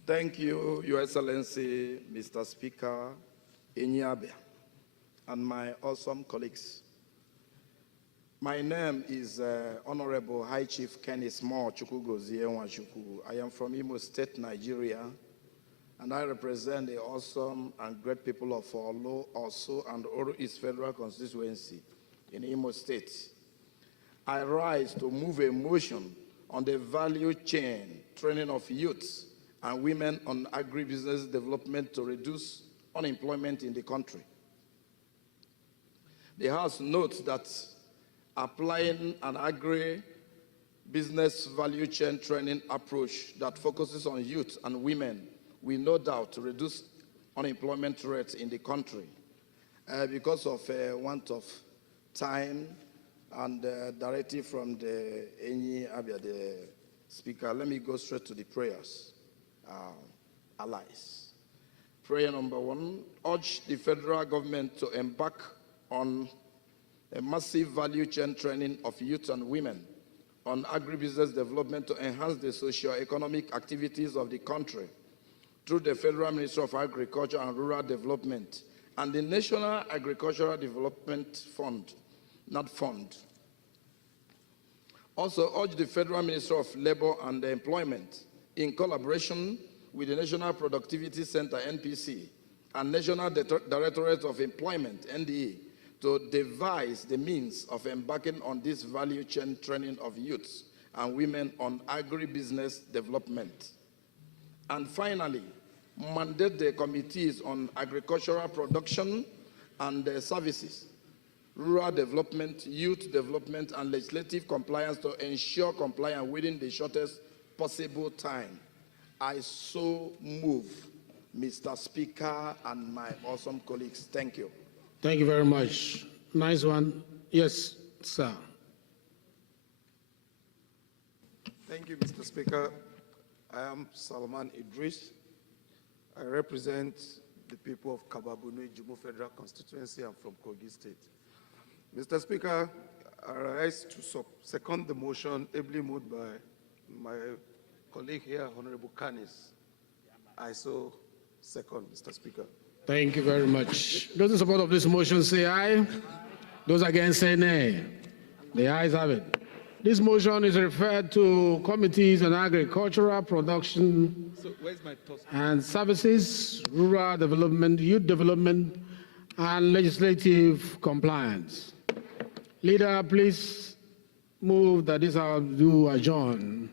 Thank you, Your Excellency, Mr. Speaker, Inyabe, and my awesome colleagues. My name is Honorable High Chief Kenneth Moore Chukwugozie Nwachukwu. I am from Imo State, Nigeria, and I represent the awesome and great people of Olo, Osu, and Oro East Federal Constituency in Imo State. I rise to move a motion on the value chain training of youths and women on agribusiness development to reduce unemployment in the country. The House notes that applying an agri-business value chain training approach that focuses on youth and women will no doubt reduce unemployment rates in the country. Because of want of time and directive from the Enyi Abia, the Speaker, let me go straight to the prayers. Allies. Prayer number 1, urge the federal government to embark on a massive value chain training of youth and women on agribusiness development to enhance the socio-economic activities of the country through the Federal Ministry of Agriculture and Rural Development and the National Agricultural Development Fund, not fund. Also urge the Federal Ministry of Labor and Employment in collaboration with the National Productivity Center, NPC, and National Directorate of Employment, NDE, to devise the means of embarking on this value chain training of youths and women on agribusiness development. And finally, mandate the committees on agricultural production and services, rural development, youth development, and legislative compliance to ensure compliance within the shortest possible time. I so move, Mr. Speaker and my awesome colleagues. Thank you. Thank you very much. Nice one. Yes, sir. Thank you, Mr. Speaker. I am Salman Idris. I represent the people of Kababunu, Jumu Federal Constituency. I'm from Kogi State. Mr. Speaker, I rise to second the motion ably moved by my colleague here, Honorable Canis. I so second, Mr. Speaker. Thank you very much. Those in support of this motion say aye. Those against say nay. The ayes have it. This motion is referred to committees on agricultural production and services, rural development, youth development, and legislative compliance. Leader, please move that this House do adjourn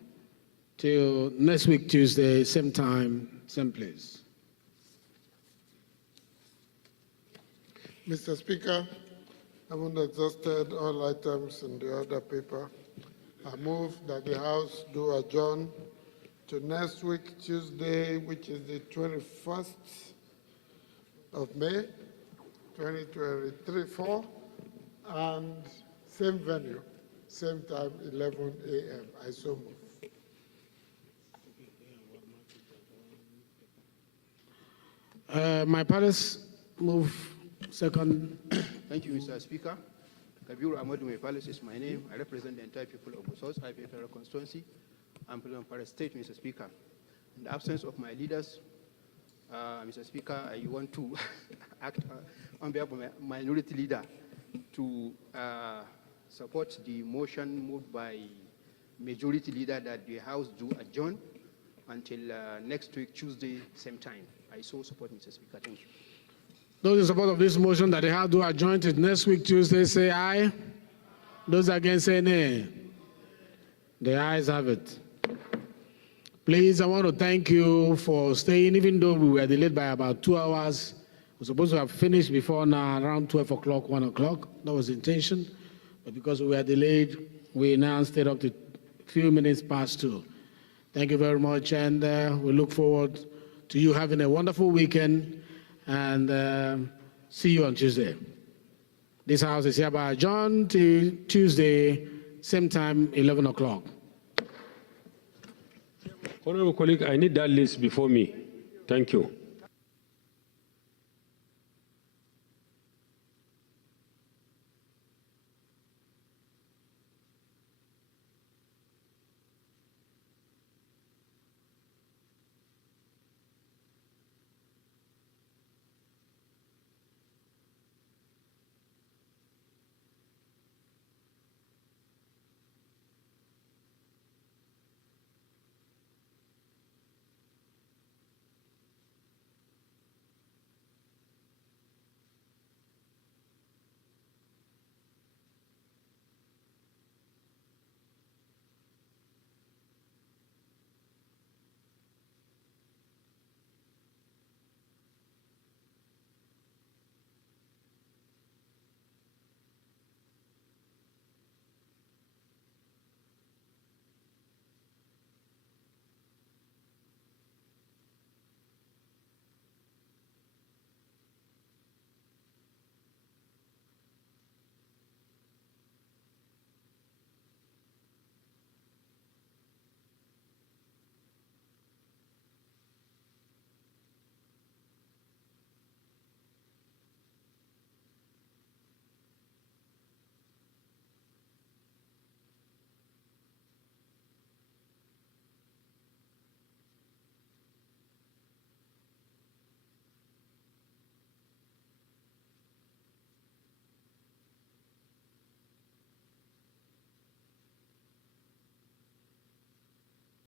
till next week, Tuesday, same time, same place. Mr. Speaker, having exhausted all items in the order paper, I move that the House do adjourn to next week, Tuesday, which is the 21st of May, 2023, and same venue, same time, 11 a.m. I so move. My palace move second. Thank you, Mr. Speaker. Kabiru Ahmadu Palace is my name. I represent the entire people of South High Federal Constituency. I'm from Paris State, Mr. Speaker. In the absence of my leaders, Mr. Speaker, I want to act on behalf of my minority leader to support the motion moved by majority leader that the House do adjourn until next week, Tuesday, same time. I so support, Mr. Speaker. Thank you. Those in support of this motion that the House do adjourn till next week, Tuesday, say aye. Those against say nay. The ayes have it. Please, I want to thank you for staying, even though we were delayed by about 2 hours. We're supposed to have finished before now, around 12 o'clock, 1 o'clock. That was the intention. But because we were delayed, we now stayed up to few minutes past 2. Thank you very much, and we look forward to you having a wonderful weekend, and see you on Tuesday. This house is hereby adjourned to Tuesday, same time, 11 o'clock. Honorable colleague, I need that list before me. Thank you.